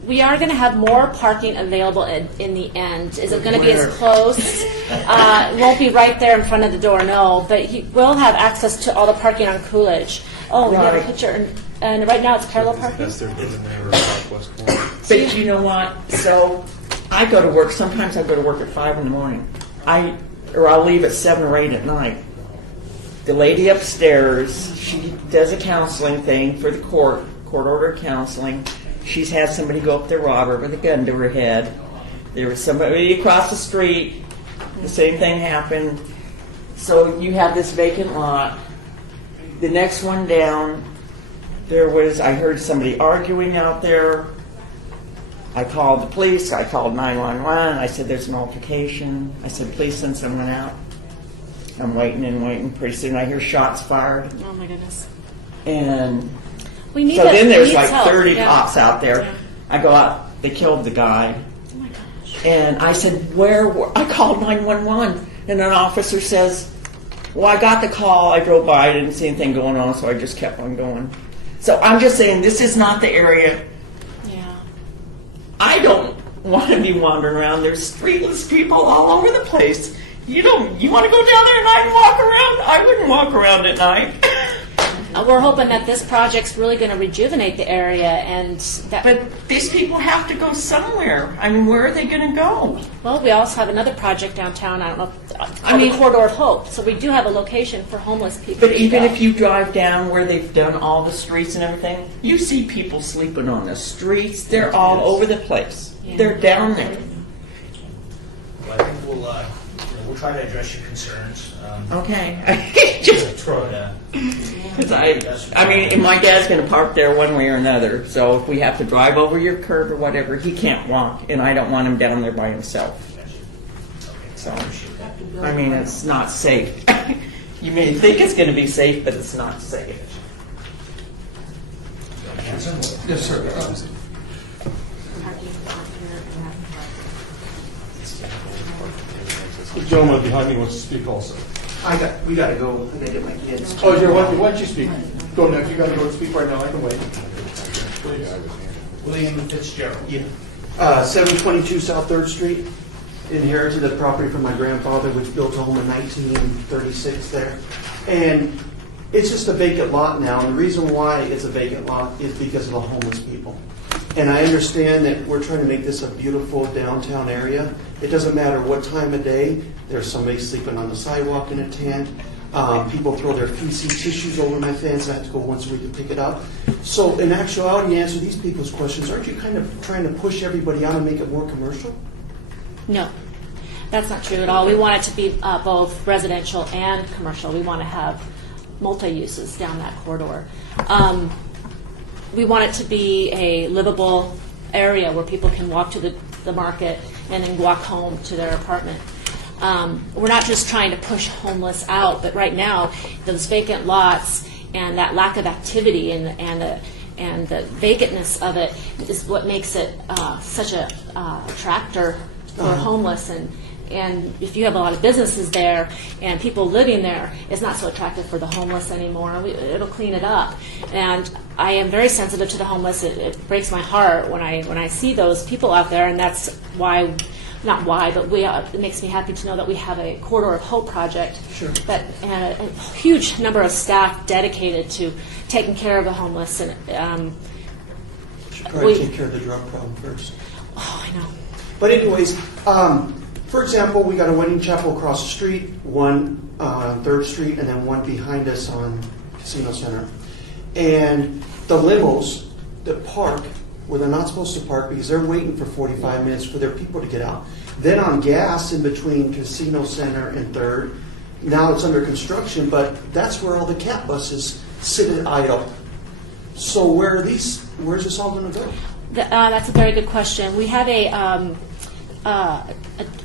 We are going to have more parking available in the end. Is it going to be as Where? close? It won't be right there in front of the door, no. But he will have access to all the parking on Coolidge. Oh, we have a Right. picture, and right now it's parallel parking. That's their building there, or southwest corner. But you know what? So I go to work. Sometimes I go to work at 5 in the morning. I'll leave at 7 or 8 at night. The lady upstairs, she does a counseling thing for the court order counseling. She's had somebody go up there, rob her with a gun to her head. There was somebody across the street. The same thing happened. So you have this vacant lot. The next one down, I heard somebody arguing out there. I called the police. I called 911. I said, there's an altercation. I said, please send someone out. I'm waiting and waiting. Pretty soon I hear shots fired. Oh my goodness. And We need so to- then we there's need like help. 30 Yeah. cops out there. Yeah. I go out. They killed the guy. Oh my gosh. And I said, where? I called 911. And an officer says, well, I got the call. I drove by. I didn't see anything going on, so I just kept on going. So I'm just saying, this is not the area. Yeah. I don't want to be wandering around. There's streetless people all over the place. You want to go down there at night and walk around? I wouldn't walk around at night. We're hoping that this project's really going to rejuvenate the area, and that. But these people have to go somewhere. I mean, where are they going to go? Well, we also have another project downtown. I don't know. I mean, the Corridor of Hope. So we do have a location for homeless people. But to even go. if you drive down where they've done all the streets and everything, you see people sleeping on the streets. They're all over the place. Yeah. They're down there. Well, I think we'll try to address your concerns. Okay. Just because I mean, my dad's going to park there one way or another. So if we have to drive over your curb or whatever, he can't walk, and I don't want him down there by himself. So, I mean, it's not safe. You may think it's going to be safe, but it's not safe. Yes, sir. The gentleman behind me wants to speak also. We gotta go. I gotta get my kids. Oh, Jerry, why don't you speak? Go next. You gotta go speak right now. I can wait. William Fitzgerald. Yeah. 722 South 3rd Street. Inherited a property from my grandfather, which built a home in 1936 there. And It's just a vacant lot now, and the reason why it's a vacant lot is because of the homeless people. And I understand that we're trying to make this a beautiful downtown area. It doesn't matter what time of day, there's somebody sleeping on the sidewalk in a tent. People throw their feces tissues over my fence, I have to go once a week to pick it up. So in actuality, to answer these people's questions, aren't you kind of trying to push everybody out and make it more commercial? No, that's not true at all. We want it to be both residential and commercial. We want to have multi-uses down that corridor. We want it to be a livable area where people can walk to the market and then walk home to their apartment. We're not just trying to push homeless out, but right now, those vacant lots and that lack of activity and the vacantness of it is what makes it such a attractor for homeless. And if you have a lot of businesses there and people living there, it's not so attractive for the homeless anymore. It'll clean it up. And I am very sensitive to the homeless. It breaks my heart when I see those people out there, and that's why. Not why, but it makes me happy to know that we have a Corridor of Hope project and a huge number of staff dedicated to taking care of the homeless. And Should probably take care of the drug problem first. Oh, I know. But anyways, for example, we got a wedding chapel across the street, one on 3rd Street, and then one behind us on Casino Center. And the limos that park where they're not supposed to park because they're waiting for 45 minutes for their people to get out. Then on Gas in between Casino Center and 3rd, now it's under construction, but that's where all the cat buses sit at idle. So where's this all going to go? That's a very good question. We have a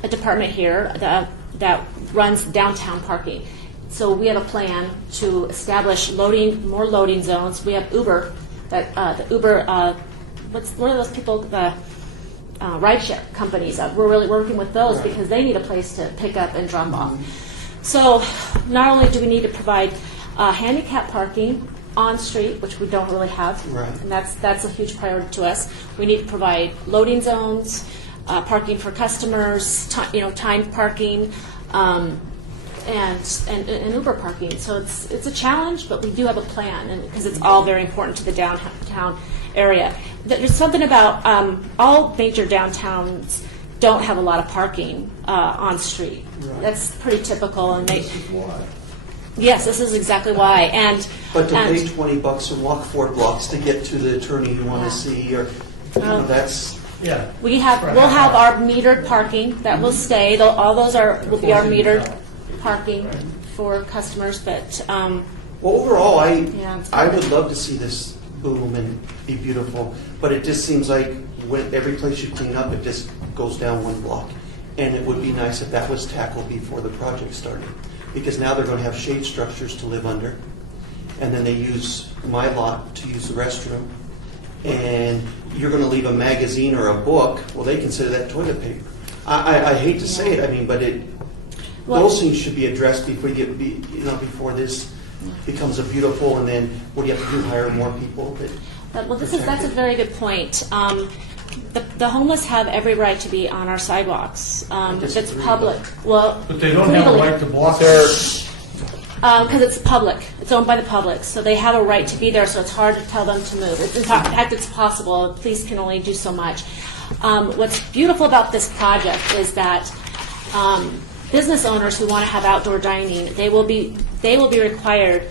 department here that runs downtown parking. So we have a plan to establish more loading zones. We have Uber, the Uber. What are those people? The rideshare companies. We're really working with those because they need a place to pick up and drop off. So not only do we need to provide handicap parking on street, which we don't really have, and that's a huge priority to us. We need to provide loading zones, parking for customers, timed parking, and Uber parking. So it's a challenge, but we do have a plan, and because it's all very important to the downtown area. There's something about all major downtowns don't have a lot of parking on street. That's pretty typical, and yes, this is exactly why. But to pay $20 and walk 4 blocks to get to the attorney you want to see, or that's we'll have our metered parking that will stay. All those will be our metered parking for customers. But well, overall, I would love to see this boom and be beautiful, but it just seems like when every place you clean up, it just goes down 1 block. And it would be nice if that was tackled before the project started, because now they're going to have shade structures to live under, and then they use my lot to use the restroom, and you're going to leave a magazine or a book, well, they consider that toilet paper. I hate to say it, I mean, but those things should be addressed before before this becomes a beautiful, and then what do you have to do, hire more people? That's a very good point. The homeless have every right to be on our sidewalks. If it's public, but they don't have a right to block it. Because it's public. It's owned by the public, so they have a right to be there, so it's hard to tell them to move. In fact, it's possible. Police can only do so much. What's beautiful about this project is that business owners who want to have outdoor dining, they will be required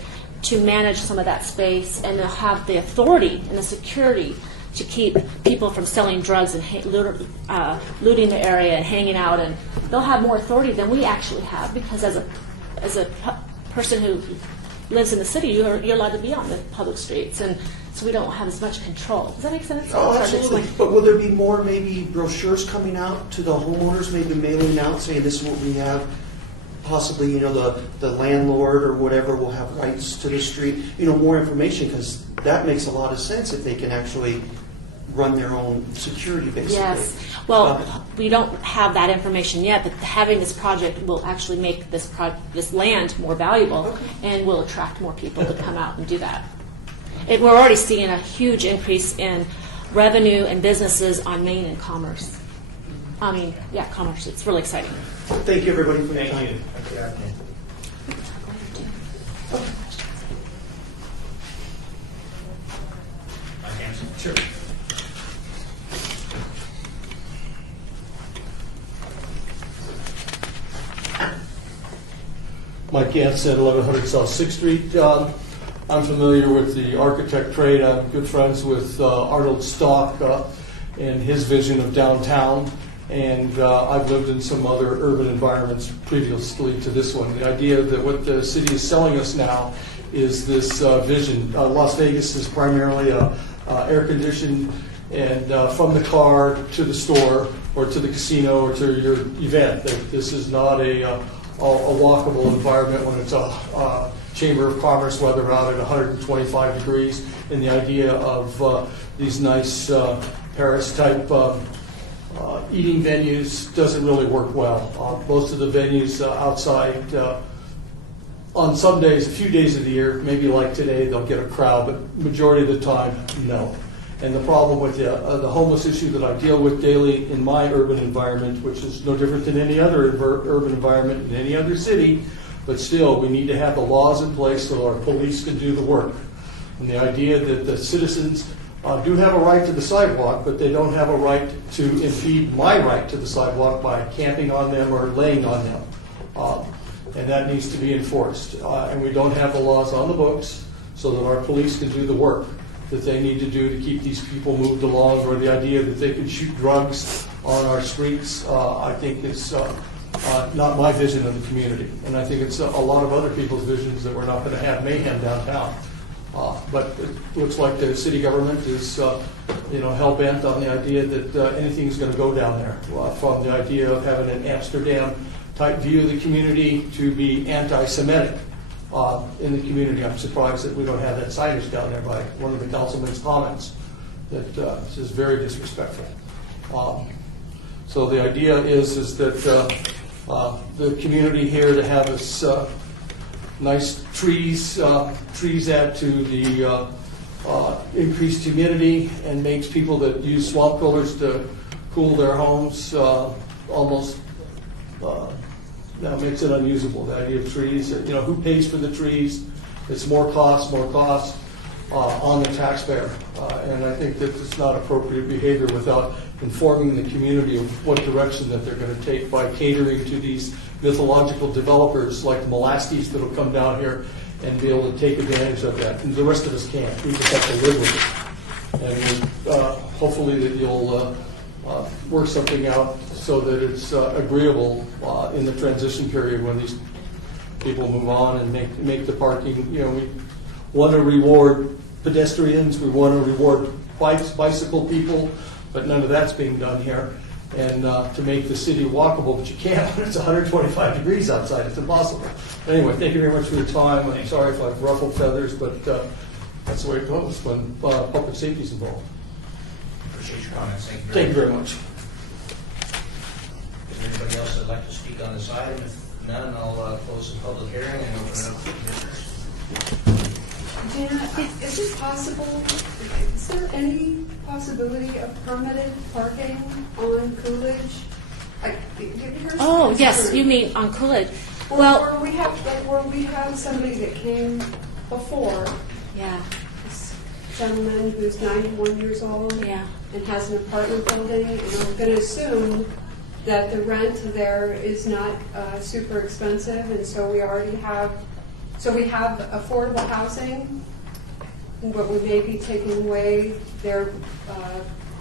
to manage some of that space, and they'll have the authority and the security to keep people from selling drugs and looting the area and hanging out, and they'll have more authority than we actually have, because as a person who lives in the city, you're allowed to be on the public streets, and so we don't have as much control. Does that make sense? Oh, absolutely. But will there be more maybe brochures coming out to the homeowners, maybe mailing out saying this is what we have? Possibly, the landlord or whatever will have rights to the street. More information, because that makes a lot of sense if they can actually run their own security, basically. Yes. Well, we don't have that information yet, but having this project will actually make this land more valuable, and will attract more people to come out and do that. We're already seeing a huge increase in revenue and businesses on Main and Commerce. Commerce. It's really exciting. Thank you, everybody, for your time. Mike Ganson, 1100 South 6th Street. I'm familiar with the architect trade. I'm good friends with Arnold Stock and his vision of downtown. And I've lived in some other urban environments previously to this one. The idea that what the city is selling us now is this vision. Las Vegas is primarily air-conditioned, and from the car to the store or to the casino or to your event. This is not a walkable environment when it's a Chamber of Commerce weather out at 125 degrees. And the idea of these nice Paris-type eating venues doesn't really work well. Most of the venues outside, on some days, a few days of the year, maybe like today, they'll get a crowd, but majority of the time, no. And the problem with the homeless issue that I deal with daily in my urban environment, which is no different than any other urban environment in any other city, but still, we need to have the laws in place so our police can do the work. And the idea that the citizens do have a right to the sidewalk, but they don't have a right to impede my right to the sidewalk by camping on them or laying on them. And that needs to be enforced. And we don't have the laws on the books so that our police can do the work that they need to do to keep these people moved along, or the idea that they can shoot drugs on our streets, I think is not my vision of the community. And I think it's a lot of other people's visions that we're not going to have mayhem downtown. But it looks like the city government is hell-bent on the idea that anything's going to go down there, from the idea of having an Amsterdam-type view of the community to be anti-Semitic in the community. I'm surprised that we don't have that signage down there by one of the councilman's comments. That is just very disrespectful. So the idea is that the community here to have this nice trees add to the increased humidity and makes people that use swamp coolers to cool their homes almost makes it unusable. The idea of trees, who pays for the trees? It's more cost on the taxpayer. And I think that it's not appropriate behavior without informing the community of what direction that they're going to take by catering to these mythological developers like Molasses that will come down here and be able to take advantage of that. And the rest of us can't. We just have to live with it. And hopefully that you'll work something out so that it's agreeable in the transition period when these people move on and make the parking. We want to reward pedestrians. We want to reward bicycle people, but none of that's being done here. And to make the city walkable, but you can't when it's 125 degrees outside. It's impossible. Anyway, thank you very much for your time. I'm sorry if I've ruffled feathers, but that's the way it goes when public safety is involved. Appreciate your comments. Thank you very much. Is there anybody else that'd like to speak on this item? If none, I'll close the public hearing and open it up to commissioners. Dana, is it possible, is there any possibility of permitted parking on Coolidge? Oh, yes, you mean on Coolidge. Well, where we have somebody that came before. Yeah. This gentleman who's 91 years old. Yeah. And has an apartment building, and I'm going to assume that the rent there is not super expensive, and so we already have, we have affordable housing, but we may be taking away their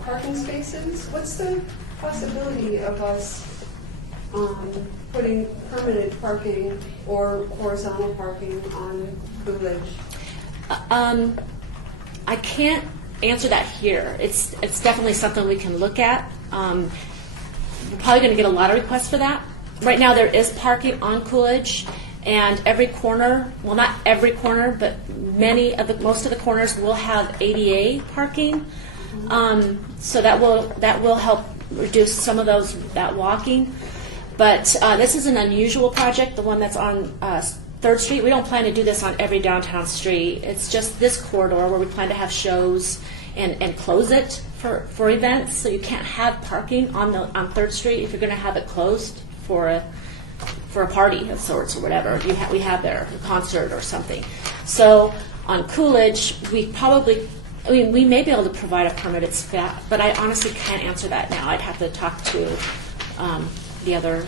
parking spaces. What's the possibility of us putting permanent parking or horizontal parking on Coolidge? I can't answer that here. It's definitely something we can look at. We're probably going to get a lot of requests for that. Right now there is parking on Coolidge, and every corner, well, not every corner, but most of the corners will have ADA parking. So that will help reduce some of that walking. But this is an unusual project, the one that's on 3rd Street. We don't plan to do this on every downtown street. It's just this corridor where we plan to have shows and close it for events. So you can't have parking on 3rd Street if you're going to have it closed for a party of sorts or whatever we have there, a concert or something. So on Coolidge, we may be able to provide a permitted spot, but I honestly can't answer that now. I'd have to talk to the other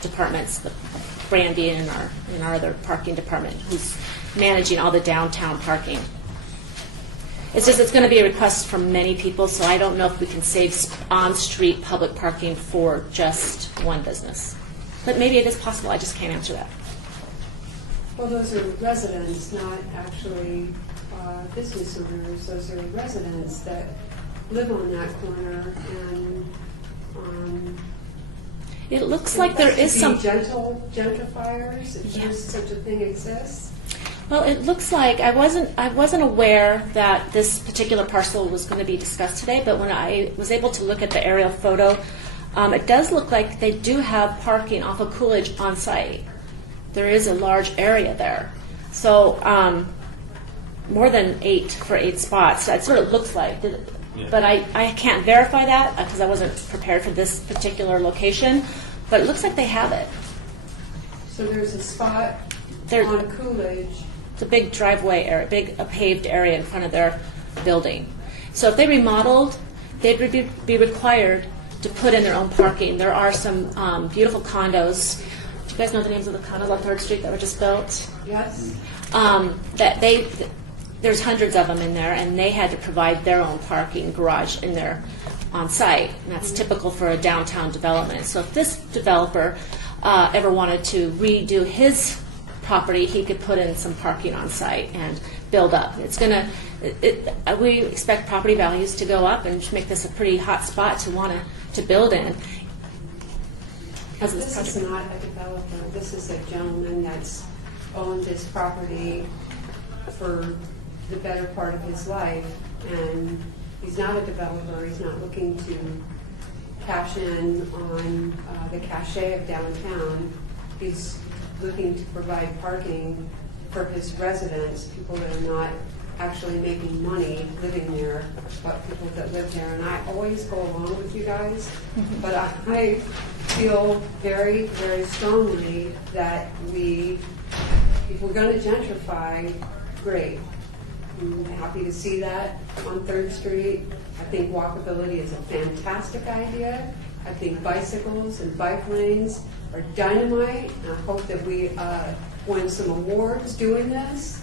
departments, Brandy in our other parking department, who's managing all the downtown parking. It's just, it's going to be a request from many people, so I don't know if we can save on-street public parking for just one business. But maybe it is possible, I just can't answer that. Well, those are residents, not actually business owners. Those are residents that live on that corner, and it looks like there is some gentrifiers, if there's such a thing exists. Well, it looks like I wasn't aware that this particular parcel was going to be discussed today, but when I was able to look at the aerial photo, it does look like they do have parking off of Coolidge on site. There is a large area there, so more than 8 for 8 spots. That's what it looks like, but I can't verify that because I wasn't prepared for this particular location. But it looks like they have it. So there's a spot on Coolidge. It's a big driveway area, a paved area in front of their building. So if they remodeled, they'd be required to put in their own parking. There are some beautiful condos. Do you guys know the names of the condos on 3rd Street that were just built? Yes. There's hundreds of them in there, and they had to provide their own parking garage in there on site. And that's typical for a downtown development. So if this developer ever wanted to redo his property, he could put in some parking on site and build up. We expect property values to go up and make this a pretty hot spot to want to build in. This is not a developer. This is a gentleman that's owned this property for the better part of his life, and he's not a developer. He's not looking to cash in on the cachet of downtown. He's looking to provide parking for his residents, people that are not actually making money living there, but people that live there. And I always go along with you guys, but I feel very, very strongly that if we're going to gentrify, great. I'm happy to see that on 3rd Street. I think walkability is a fantastic idea. I think bicycles and bike lanes are dynamite. And I hope that we win some awards doing this.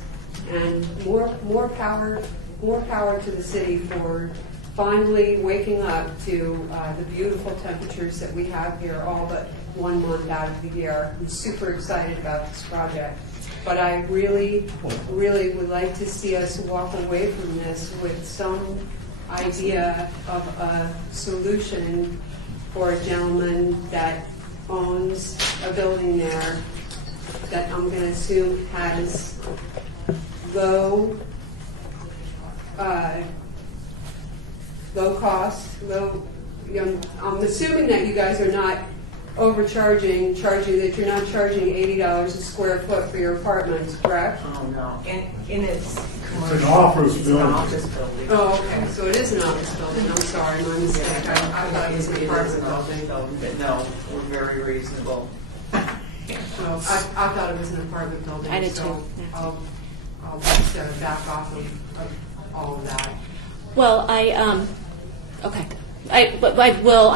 And more power to the city for finally waking up to the beautiful temperatures that we have here all but 1 month out of the year. I'm super excited about this project. But I really, really would like to see us walk away from this with some idea of a solution for a gentleman that owns a building there that I'm going to assume has low cost. I'm assuming that you guys are not charging that you're not charging $80 a square foot for your apartments, correct? Oh, no. In its commercial. It's an office It's an building. office building. Oh, okay, so it is an office building. I'm sorry, my mistake. I thought it was an apartment building. But no, we're very reasonable. Oh, I thought it was an apartment building. I did so too. I'll just back off of all of that. Well, okay. I'm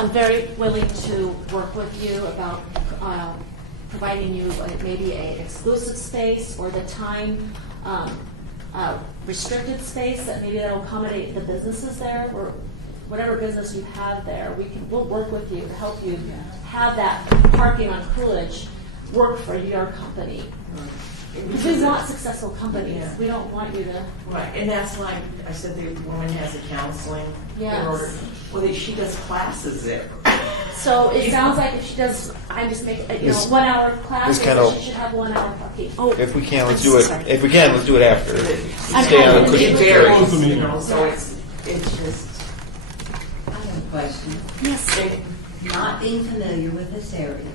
very willing to work with you about providing you maybe an exclusive space or the time restricted space that maybe that'll accommodate the businesses there, or whatever business you have there. We'll work with you to help you have that parking on Coolidge work for your company. We want successful companies. Yeah. We don't want you to. Right, and that's like I said, the woman has a counseling. Yes. She does classes there. So it sounds like if she does, I'm just making 1 hour class, this kind of- she should have 1 hour parking. Oh, If we can, let's I'm do it. sorry. If we can, let's do it after. I'm Stay on happy the to cushion. do it. So it's just. I have a question. Yes. Not being familiar with this area,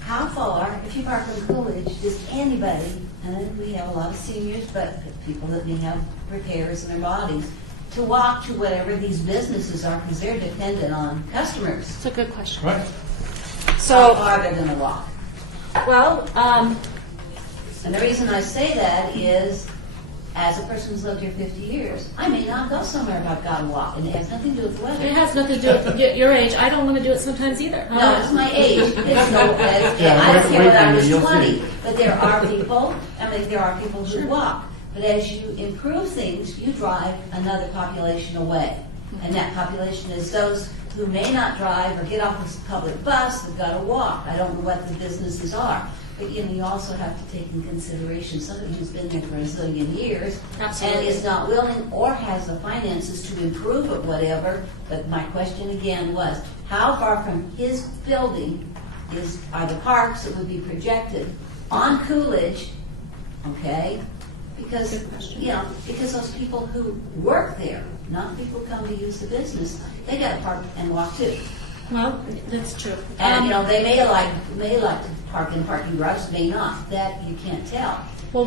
how far, if you park on Coolidge, does anybody, and we have a lot of seniors, but people that may have repairs in their bodies, to walk to whatever these businesses are, because they're dependent on customers? It's a good question. Right. How far are they going to walk? Well, And the reason I say that is as a person who's lived here 50 years, I may not go somewhere if I've got to walk, and it has nothing to do with the weather. It has nothing to do with your age. I don't want to do it sometimes either. No, it's my age. It's no, Yeah, I don't care wait whether I a minute, was you'll 20, see. but there are people, there are people who walk. But as you improve things, you drive another population away. And that population is those who may not drive or get off a public bus, have got to walk. I don't know what the businesses are. But you also have to take in consideration somebody who's been there for a zillion years Absolutely. and is not willing or has the finances to improve it, whatever. But my question again was, how far from his building are the parks that would be projected on Coolidge, okay? Because, because those people who work there, not people who come to use the business, they got to park and walk too. Well, that's true. And, they may like to park in a parking garage, may not. That you can't tell. Well,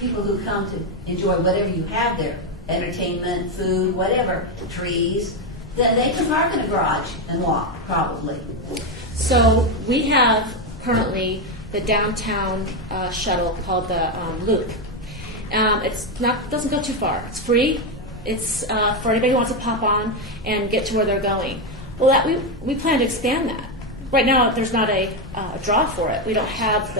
people who come to enjoy whatever you have there, entertainment, food, whatever, trees, then they can park in a garage and walk, probably. So we have currently the downtown shuttle called the Loop. Doesn't go too far. It's free. It's for anybody who wants to pop on and get to where they're going. Well, we plan to expand that. Right now, there's not a draw for it. We don't have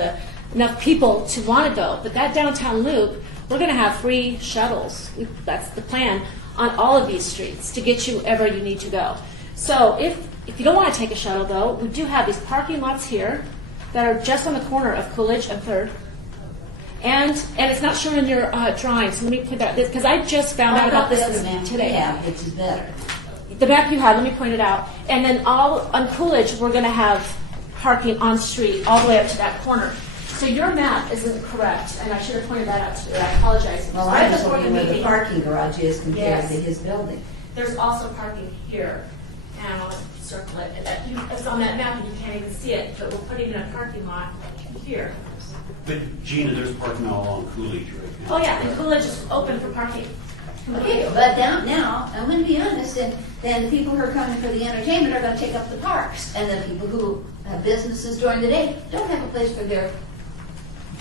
enough people to want to go. But that downtown loop, we're going to have free shuttles. That's the plan on all of these streets to get you wherever you need to go. So if you don't want to take a shuttle, though, we do have these parking lots here that are just on the corner of Coolidge and 3rd. And it's not shown in your drawing, so let me put that, because I just found out about this today. Yeah, which is better. The map you have, let me point it out. And then on Coolidge, we're going to have parking on street all the way up to that corner. So your map isn't correct, and I should have pointed that out to you. I apologize. Well, I was looking where the parking garage is compared to his building. There's also parking here, and I'll circle it. It's on that map, and you can't even see it, but we're putting in a parking lot here. But Gina, there's parking all along Coolidge right now. Oh, yeah, and Coolidge is open for parking. Okay, but now, I'm going to be honest, then the people who are coming for the entertainment are going to take up the parks. And the people who have businesses during the day don't have a place for their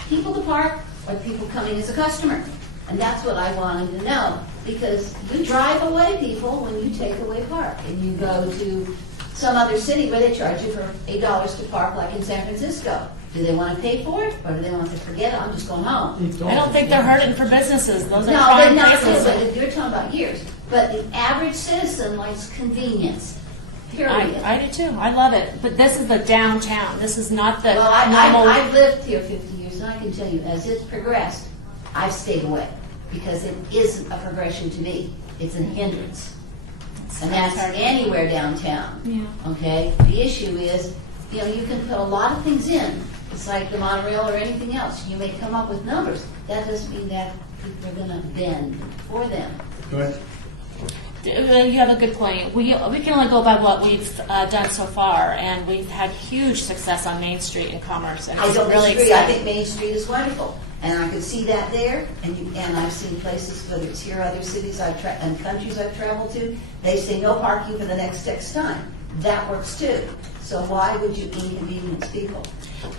people to park or people coming as a customer. And that's what I wanted to know. Because you drive away people when you take away park. And you go to some other city where they charge you for $8 to park, like in San Francisco. Do they want to pay for it, or do they want to forget it? I'm just going home. I don't think they're hurting for businesses. Those are No, prime but not places. but you're talking about years. But the average citizen likes convenience. Period. I do too. I love it. But this is the downtown. This is not the Well, normal. I've lived here 50 years, and I can tell you, as it's progressed, I've stayed away because it isn't a progression to me. It's a hindrance, and that's anywhere downtown. Yeah. Okay. The issue is, you can put a lot of things in. It's like the monorail or anything else. You may come up with numbers. That doesn't mean that people are going to bend for them. Go ahead. You have a good point. We can only go by what we've done so far, and we've had huge success on Main Street and Commerce. And I it's don't really disagree. I exciting. think Main Street is wonderful, and I can see that there. And I've seen places, whether it's here, other cities and countries I've traveled to, they say no parking for the next X time. That works too. So why would you inconvenience people?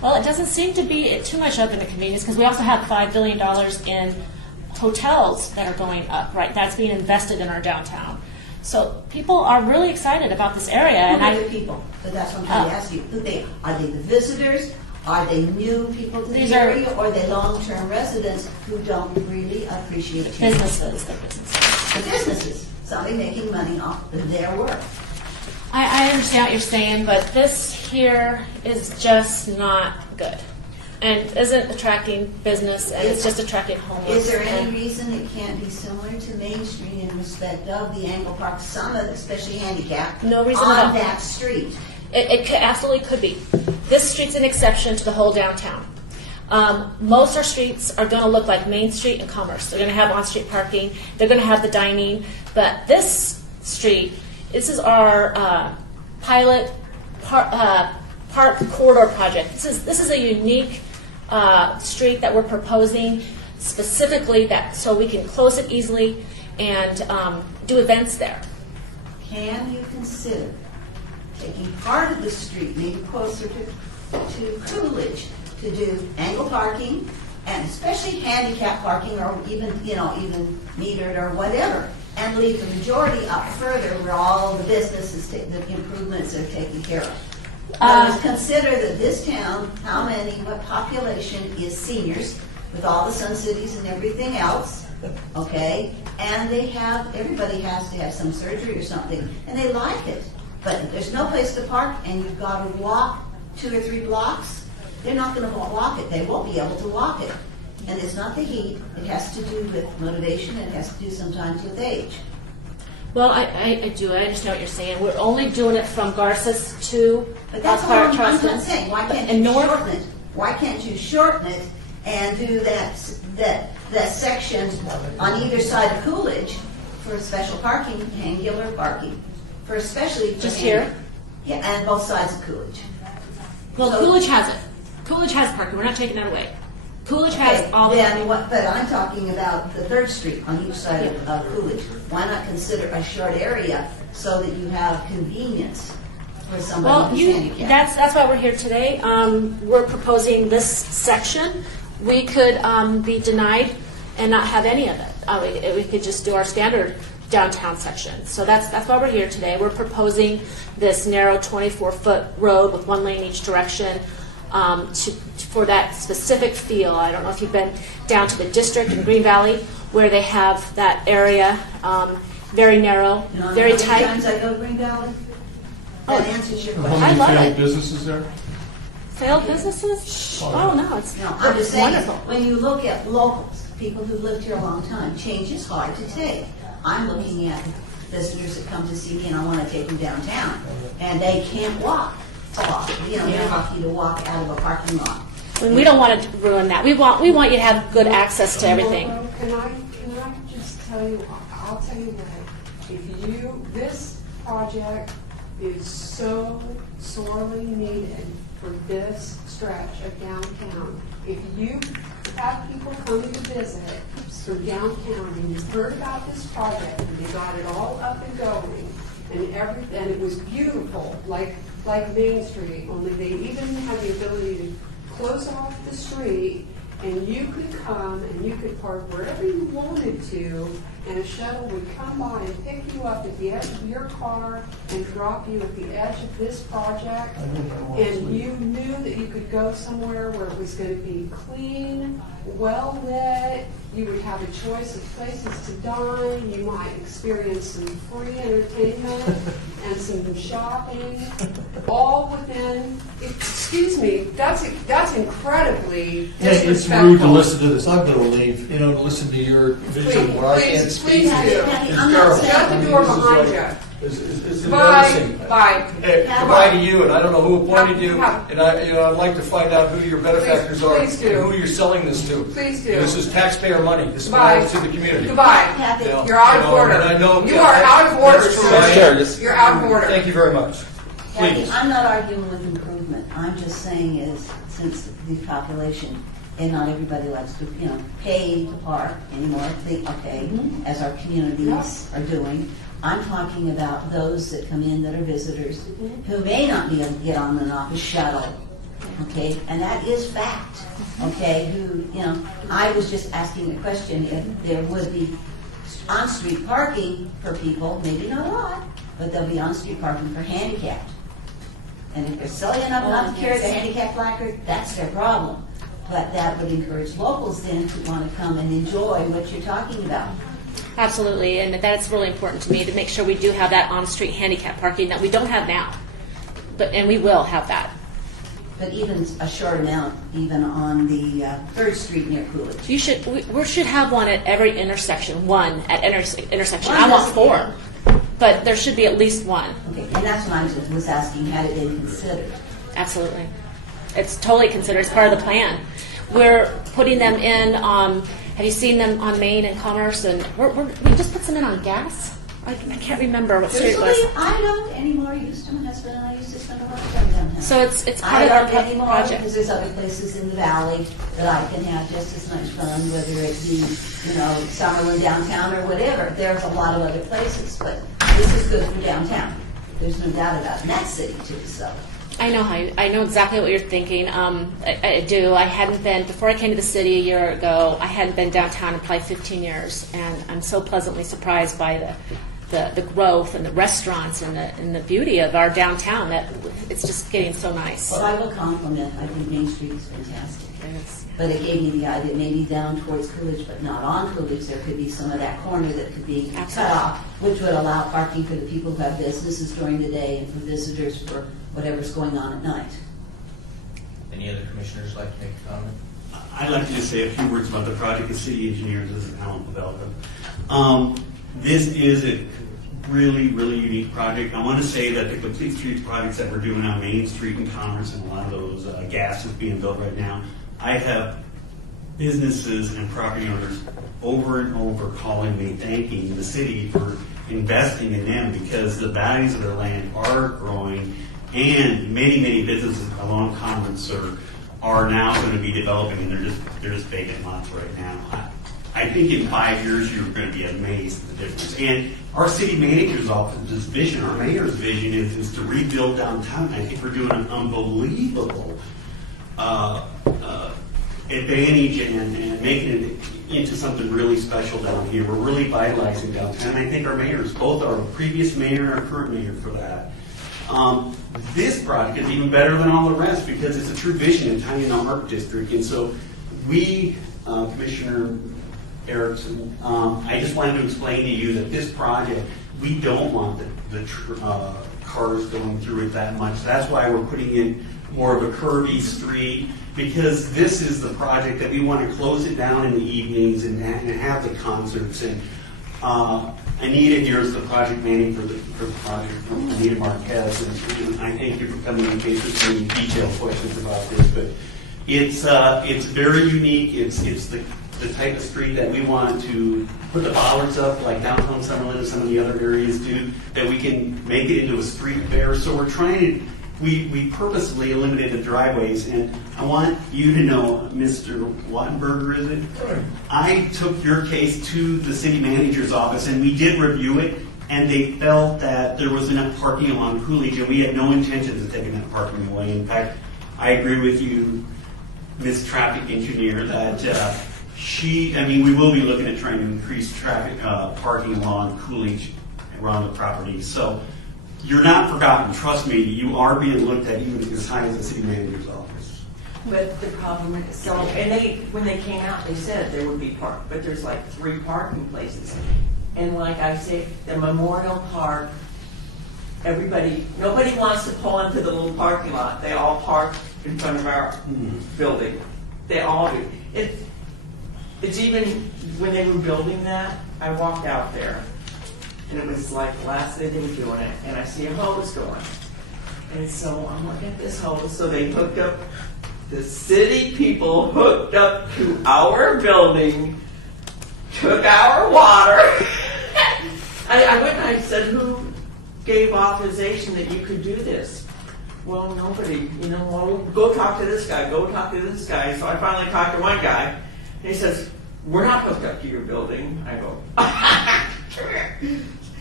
Well, it doesn't seem to be too much of an inconvenience because we also have $5 billion in hotels that are going up, right? That's being invested in our downtown. So people are really excited about this area. Who are the people? But that's what I'm trying to ask you. Are they the visitors? Are they new people to These the are- area? Or are they long-term residents who don't really appreciate it? Businesses. The businesses. Somebody making money off of their work. I understand what you're saying, but this here is just not good. And isn't attracting business, and it's just attracting homeless. Is there any and- reason it can't be similar to Main Street in respect of the Angle Park Summit, especially handicapped, No reason on at all. that street? Absolutely could be. This street's an exception to the whole downtown. Most of our streets are going to look like Main Street and Commerce. They're going to have on-street parking. They're going to have the dining. But this street, this is our pilot park corridor project. This is a unique street that we're proposing specifically so we can close it easily and do events there. Can you consider taking part of the street, maybe closer to Coolidge, to do angle parking and especially handicap parking or even metered or whatever, and leave the majority up further where all the businesses, the improvements are taken care of. Consider that this town, what population is seniors with all the Sun Cities and everything else, okay? And everybody has to have some surgery or something, and they like it. But if there's no place to park and you've got to walk 2 or 3 blocks, they're not going to walk it. They won't be able to walk it. And it's not the heat. It has to do with motivation. It has to do sometimes with age. Well, I understand what you're saying. We're only doing it from Garces to But that's all Clark I'm Trustin. saying. Why can't And you north? shorten it? Why can't you shorten it and do that section on either side of Coolidge for special parking, angular parking, for especially for Just here? Yeah, and both sides of Coolidge. Well, So- Coolidge has it. Coolidge has parking. We're not taking that away. Coolidge has Okay, all the then but I'm talking about the 3rd Street on each side of Coolidge. Why not consider a short area so that you have convenience for somebody Well, who's handicapped? that's why we're here today. We're proposing this section. We could be denied and not have any of it. We could just do our standard downtown section. So that's why we're here today. We're proposing this narrow 24-foot road with 1 lane each direction for that specific feel. I don't know if you've been down to the district in Green Valley where they have that area very narrow, You know very how many tight. times I go to Green Valley? That answers your How question. many love failed it. businesses there? Failed businesses? Oh, no, it's No, I'm just saying, wonderful. when you look at locals, people who've lived here a long time, change is hard to take. I'm looking at visitors that come to see me and I want to take them downtown, and they can't walk far. They're lucky to walk out of a parking lot. We don't want to ruin that. We want you to have good access to everything. Well, Can I just tell you, I'll tell you what, this project is so sorely needed for this stretch of downtown. If you have people coming to visit from downtown and you've heard about this project and they got it all up and going and it was beautiful, like Main Street, only they even had the ability to close off the street and you could come and you could park wherever you wanted to, and a shuttle would come by and pick you up at the edge of your car and drop you at the edge of this project. And you knew that you could go somewhere where it was going to be clean, well lit. You would have a choice of places to dine. You might experience some free entertainment and some shopping, all within. Excuse me, that's incredibly Hey, it's disrespectful. rude to listen to this. I'm going to leave, to listen to your vision where I can't speak. Please do. It's I'm not terrible. saying- Shut the door This is behind like- you. It's Bye, embarrassing. bye. Hey, goodbye to you, and I don't know who appointed you, Have- and I'd like to find out who your benefactors are, Please do. and who you're selling this to. Please do. This is taxpayer money. This Goodbye. belongs to the community. Goodbye. You know, You're out of you know, order. and I know- You yeah, are out of order, that's true. sir. I am. You're out of order. Thank you very much. Kathy, Please. I'm not arguing with improvement. I'm just saying is, since the population, and not everybody likes to, pay to park anymore, as our communities are doing. I'm talking about those that come in that are visitors, who may not be able to get on and off a shuttle, okay? And that is fact, okay? I was just asking a question if there would be on-street parking for people, maybe not a lot, but there'll be on-street parking for handicapped. And if they're silly enough not to carry the handicap placard, that's their problem. But that would encourage locals then to want to come and enjoy what you're talking about. Absolutely, and that's really important to me to make sure we do have that on-street handicap parking that we don't have now. And we will have that. But even a short amount, even on the 3rd Street near Coolidge. We should have one at every intersection, one at intersection. One I want doesn't 4, but there should be at least one. Okay, and that's what I was asking, had it been considered? Absolutely. It's totally considered. It's part of the plan. We're putting them in, have you seen them on Main and Commerce? And we just put some in on Gas? I can't remember what street it was. I don't anymore. Used to, my husband and I used to spend a lot of time downtown. So it's part I of our don't anymore project. because there's other places in the valley that I can have just as much fun, whether it be, Summerlin downtown or whatever. There's a lot of other places, but this is good for downtown. There's no doubt about it. And that city too, so. I know exactly what you're thinking. I do. I hadn't been, before I came to the city a year ago, I hadn't been downtown in probably 15 years, and I'm so pleasantly surprised by the growth and the restaurants and the beauty of our downtown that it's just getting so nice. Well, I will compliment, I think Main Street is fantastic. But it gave me the idea, maybe down towards Coolidge, but not on Coolidge, there could be some of that corner that could be cut off, which would allow parking for the people who have businesses during the day and for visitors for whatever's going on at night. Any other commissioners like to make a comment? I'd like to just say a few words about the project as city engineers. This is Alan Pavelka. This is a really, really unique project. I want to say that the Complete Streets projects that we're doing on Main Street and Commerce and a lot of those gas is being built right now, I have businesses and property owners over and over calling me, thanking the city for investing in them because the values of their land are growing and many, many businesses along Commerce are now going to be developing and they're just vacant lots right now. I think in 5 years you're going to be amazed at the difference. And our city manager's office's vision, our mayor's vision is to rebuild downtown. I think we're doing an unbelievable advantage and making it into something really special down here. We're really vitalizing downtown. I think our mayors, both our previous mayor and our current mayor for that. This project is even better than all the rest because it's a true vision in tying in our art district. And so we, Commissioner Erickson, I just wanted to explain to you that this project, we don't want the cars going through it that much. That's why we're putting in more of a curvy street because this is the project that we want to close it down in the evenings and have the concerts. And Anita here is the project manager for the project from Anita Marquez, and I thank you for coming in case there's any detailed questions about this. But it's very unique. It's the type of street that we want to put the bollards up like downtown Summerlin and some of the other areas do, that we can make it into a street fair. So we're trying to, we purposely eliminated the driveways, and I want you to know, Mr. Wattenberger, is it? Right. I took your case to the city manager's office, and we did review it, and they felt that there was enough parking along Coolidge, and we had no intentions of taking that parking away. In fact, I agree with you, Ms. Traffic Engineer, that we will be looking at trying to increase traffic parking along Coolidge around the property. So you're not forgotten. Trust me, you are being looked at even as high as the city manager's office. But the problem is, so, and when they came out, they said there would be but there's like 3 parking places. And like I say, the Memorial Park, nobody wants to pull into the little parking lot. They all park in front of our building. They all do. It's even, when they were building that, I walked out there, and it was like the last day they were doing it, and I see a hose going. And so I'm looking at this hose, so they hooked up, the city people hooked up to our building, took our water. I went and I said, who gave authorization that you could do this? Well, nobody, well, go talk to this guy, go talk to this guy. So I finally talked to one guy, and he says, we're not hooked up to your building. I go,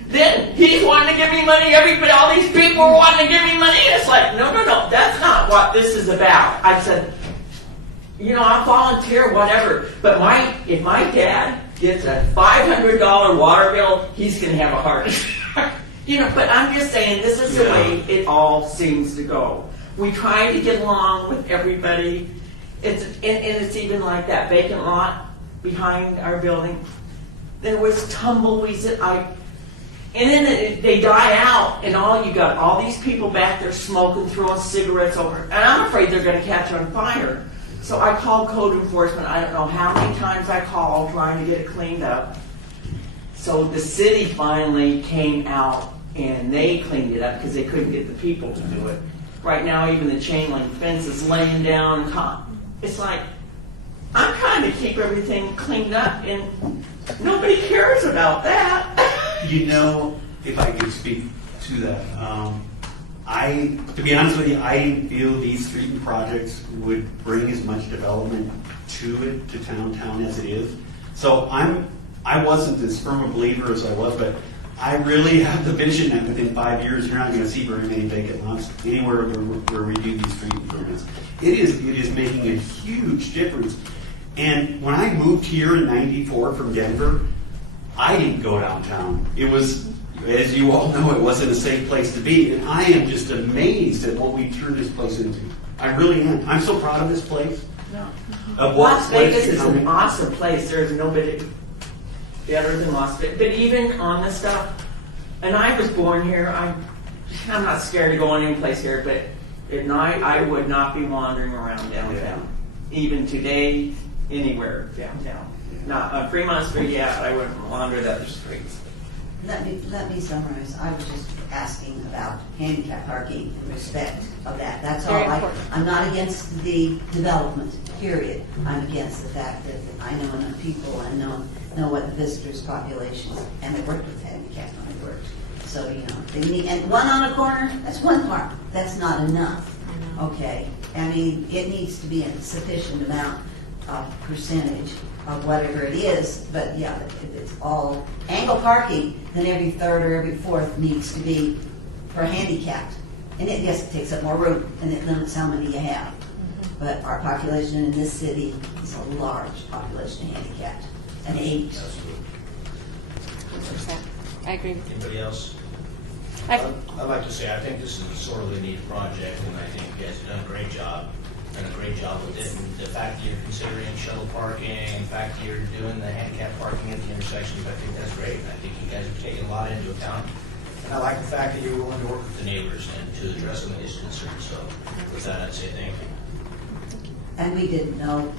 then he's wanting to give me money. All these people are wanting to give me money. It's like, no, that's not what this is about. I said, I'll volunteer, whatever. But if my dad gets a $500 water bill, he's going to have a heart attack. But I'm just saying, this is the way it all seems to go. We try to get along with everybody. And it's even like that vacant lot behind our building. There was tumbleweeds and then they die out, and you got all these people back there smoking, throwing cigarettes over, and I'm afraid they're going to catch on fire. So I called code enforcement. I don't know how many times I called trying to get it cleaned up. So the city finally came out and they cleaned it up because they couldn't get the people to do it. Right now, even the chain link fence is laying down. It's like, I'm trying to keep everything cleaned up, and nobody cares about that. If I could speak to that, to be honest with you, I didn't feel these street projects would bring as much development to downtown as it is. So I wasn't as firm a believer as I was, but I really have the vision that within 5 years, you're not going to see very many vacant lots anywhere where we do these street improvements. It is making a huge difference. And when I moved here in '94 from Denver, I didn't go downtown. It was, as you all know, it wasn't a safe place to be. And I am just amazed at what we turned this place into. I really am. I'm so proud of this place. No. Of what Las Vegas is becoming. an awesome place. There's nobody better than Las Vegas. But even on the stuff, and I was born here, I'm not scared to go any place here, but at night I would not be wandering around downtown. Even today, anywhere downtown. Not on Fremont Street, yeah, I wouldn't wander the other streets. Let me summarize. I was just asking about handicap parking in respect of that. That's all. Very important. I'm not against the development, period. I'm against the fact that I know enough people and know what the visitors' populations, and I worked with handicap when I worked. So, they need, and one on a corner, that's one park. That's not enough. Okay? I mean, it needs to be a sufficient amount of percentage of whatever it is, but yeah, if it's all angle parking, then every third or every fourth needs to be for handicapped. And yes, it takes up more room, and it limits how many you have. But our population in this city is a large population of handicapped, and age. I agree. Anybody else? I'd like to say, I think this is a sorely needed project, and I think you guys have done a great job. With it. And the fact that you're considering shuttle parking, the fact that you're doing the handicap parking at the intersections, I think that's great. And I think you guys are taking a lot into account. And I like the fact that you're willing to work with the neighbors and to address some of these concerns. So with that, I'd say thank you. And we didn't know,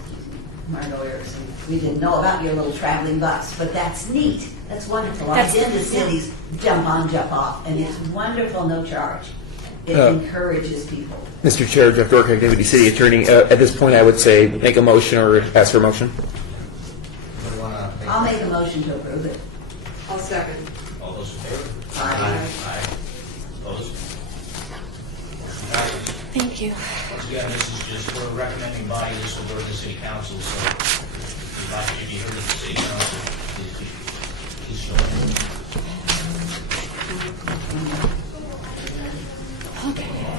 Margot Erickson, we didn't know about your little traveling bus, but that's neat. That's wonderful. I've been to cities, jump on, jump off, and it's wonderful, no charge. It encourages people. Mr. Chair, Jeff Dork, Activity City Attorney. At this point, I would say make a motion or ask for a motion. I'll make a motion to approve it. I'll second. All those in favor? Aye. Aye. Opposed? Motion passes. Thank you. Once again, this is just, we're a recommending body, this will go to the city council, so if you'd like to be heard at the city council, please show up.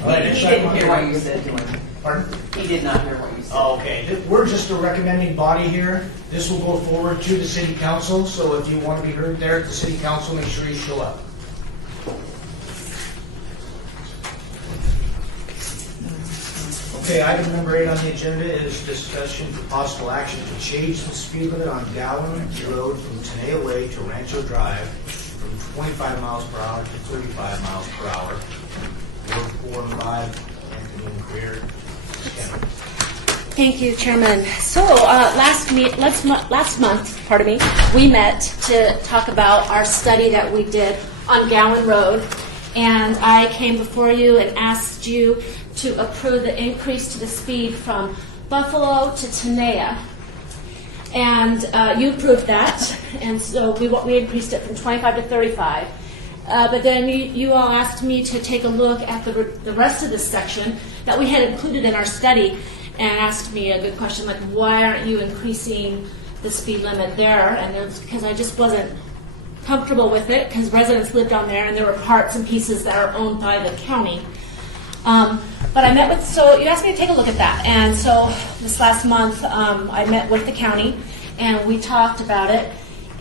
All right, He didn't hear what you said to him. Pardon? He did not hear what you said. Oh, okay. We're just a recommending body here. This will go forward to the city council, so if you want to be heard there at the city council, make sure you show up. Okay, item number 8 on the agenda is discussion for possible action to change the speed limit on Gowan Road from Tenaya Way to Rancho Drive from 25 miles per hour to 35 miles per hour. Ward 4 and 5, Anthony and Greer. Thank you, Chairman. So last month, we met to talk about our study that we did on Gowan Road, and I came before you and asked you to approve the increase to the speed from Buffalo to Tenaya. And you approved that, and so we increased it from 25 to 35. But then you all asked me to take a look at the rest of this section that we had included in our study, and asked me a good question like, why aren't you increasing the speed limit there? And it was because I just wasn't comfortable with it, because residents lived on there, and there were parts and pieces that are owned by the county. But so you asked me to take a look at that, and so this last month I met with the county, and we talked about it.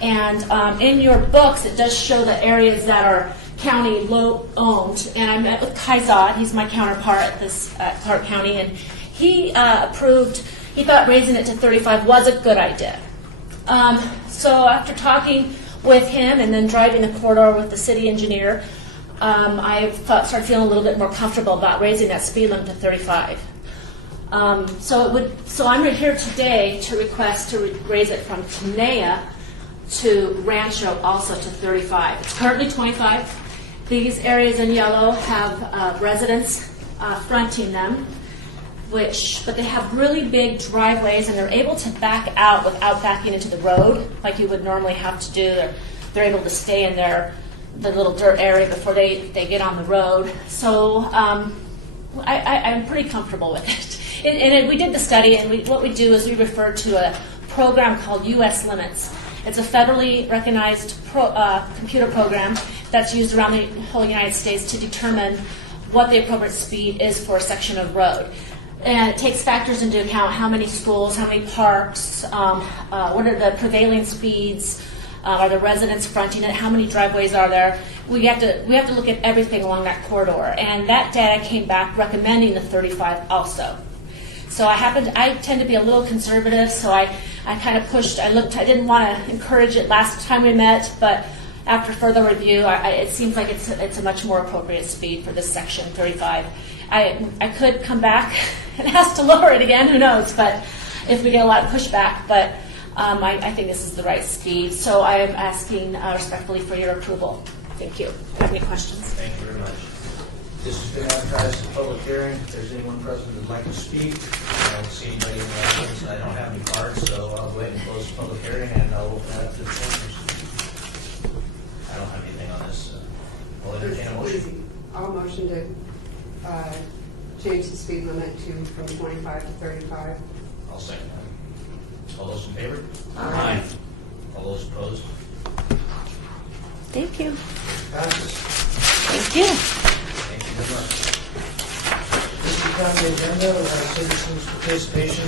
And in your books, it does show the areas that are county owned. And I met with Kaizad, he's my counterpart at Clark County, and he approved. He thought raising it to 35 was a good idea. So after talking with him and then driving the corridor with the city engineer, I started feeling a little bit more comfortable about raising that speed limit to 35. So I'm here today to request to raise it from Tenaya to Rancho also to 35. It's currently 25. These areas in yellow have residents fronting them, but they have really big driveways, and they're able to back out without backing into the road like you would normally have to do. They're able to stay in the little dirt area before they get on the road. So I'm pretty comfortable with it. And we did the study, and what we do is we refer to a program called U.S. Limits. It's a federally recognized computer program that's used around the whole United States to determine what the appropriate speed is for a section of road. And it takes factors into account how many schools, how many parks, what are the prevailing speeds, are the residents fronting it, how many driveways are there. We have to look at everything along that corridor. And that data came back recommending the 35 also. So I tend to be a little conservative, so I kind of pushed, I didn't want to encourage it last time we met, but after further review, it seems like it's a much more appropriate speed for this section, 35. I could come back and ask to lower it again, who knows, but if we get a lot of pushback, but I think this is the right speed. So I am asking respectfully for your approval. Thank you. Do you have any questions? Thank you very much. This has been advertised as a public hearing. If there's anyone present who'd like to speak, I don't see anybody in the audience. I don't have any cards, so I'll go ahead and close the public hearing, and I'll open that up to the senators. I don't have anything on this. I'll entertain a motion. I'll motion to change the speed limit from 25 to 35. I'll second that. All those in favor? Aye. All those opposed? Thank you. Passes. Thank you. Thank you very much. This is on the agenda. We have citizens' participation.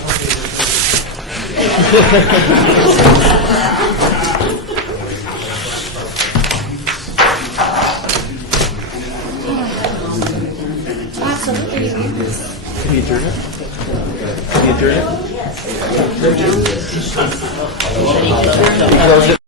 Absolutely. Can you adjourn it? Can you adjourn it? Yes.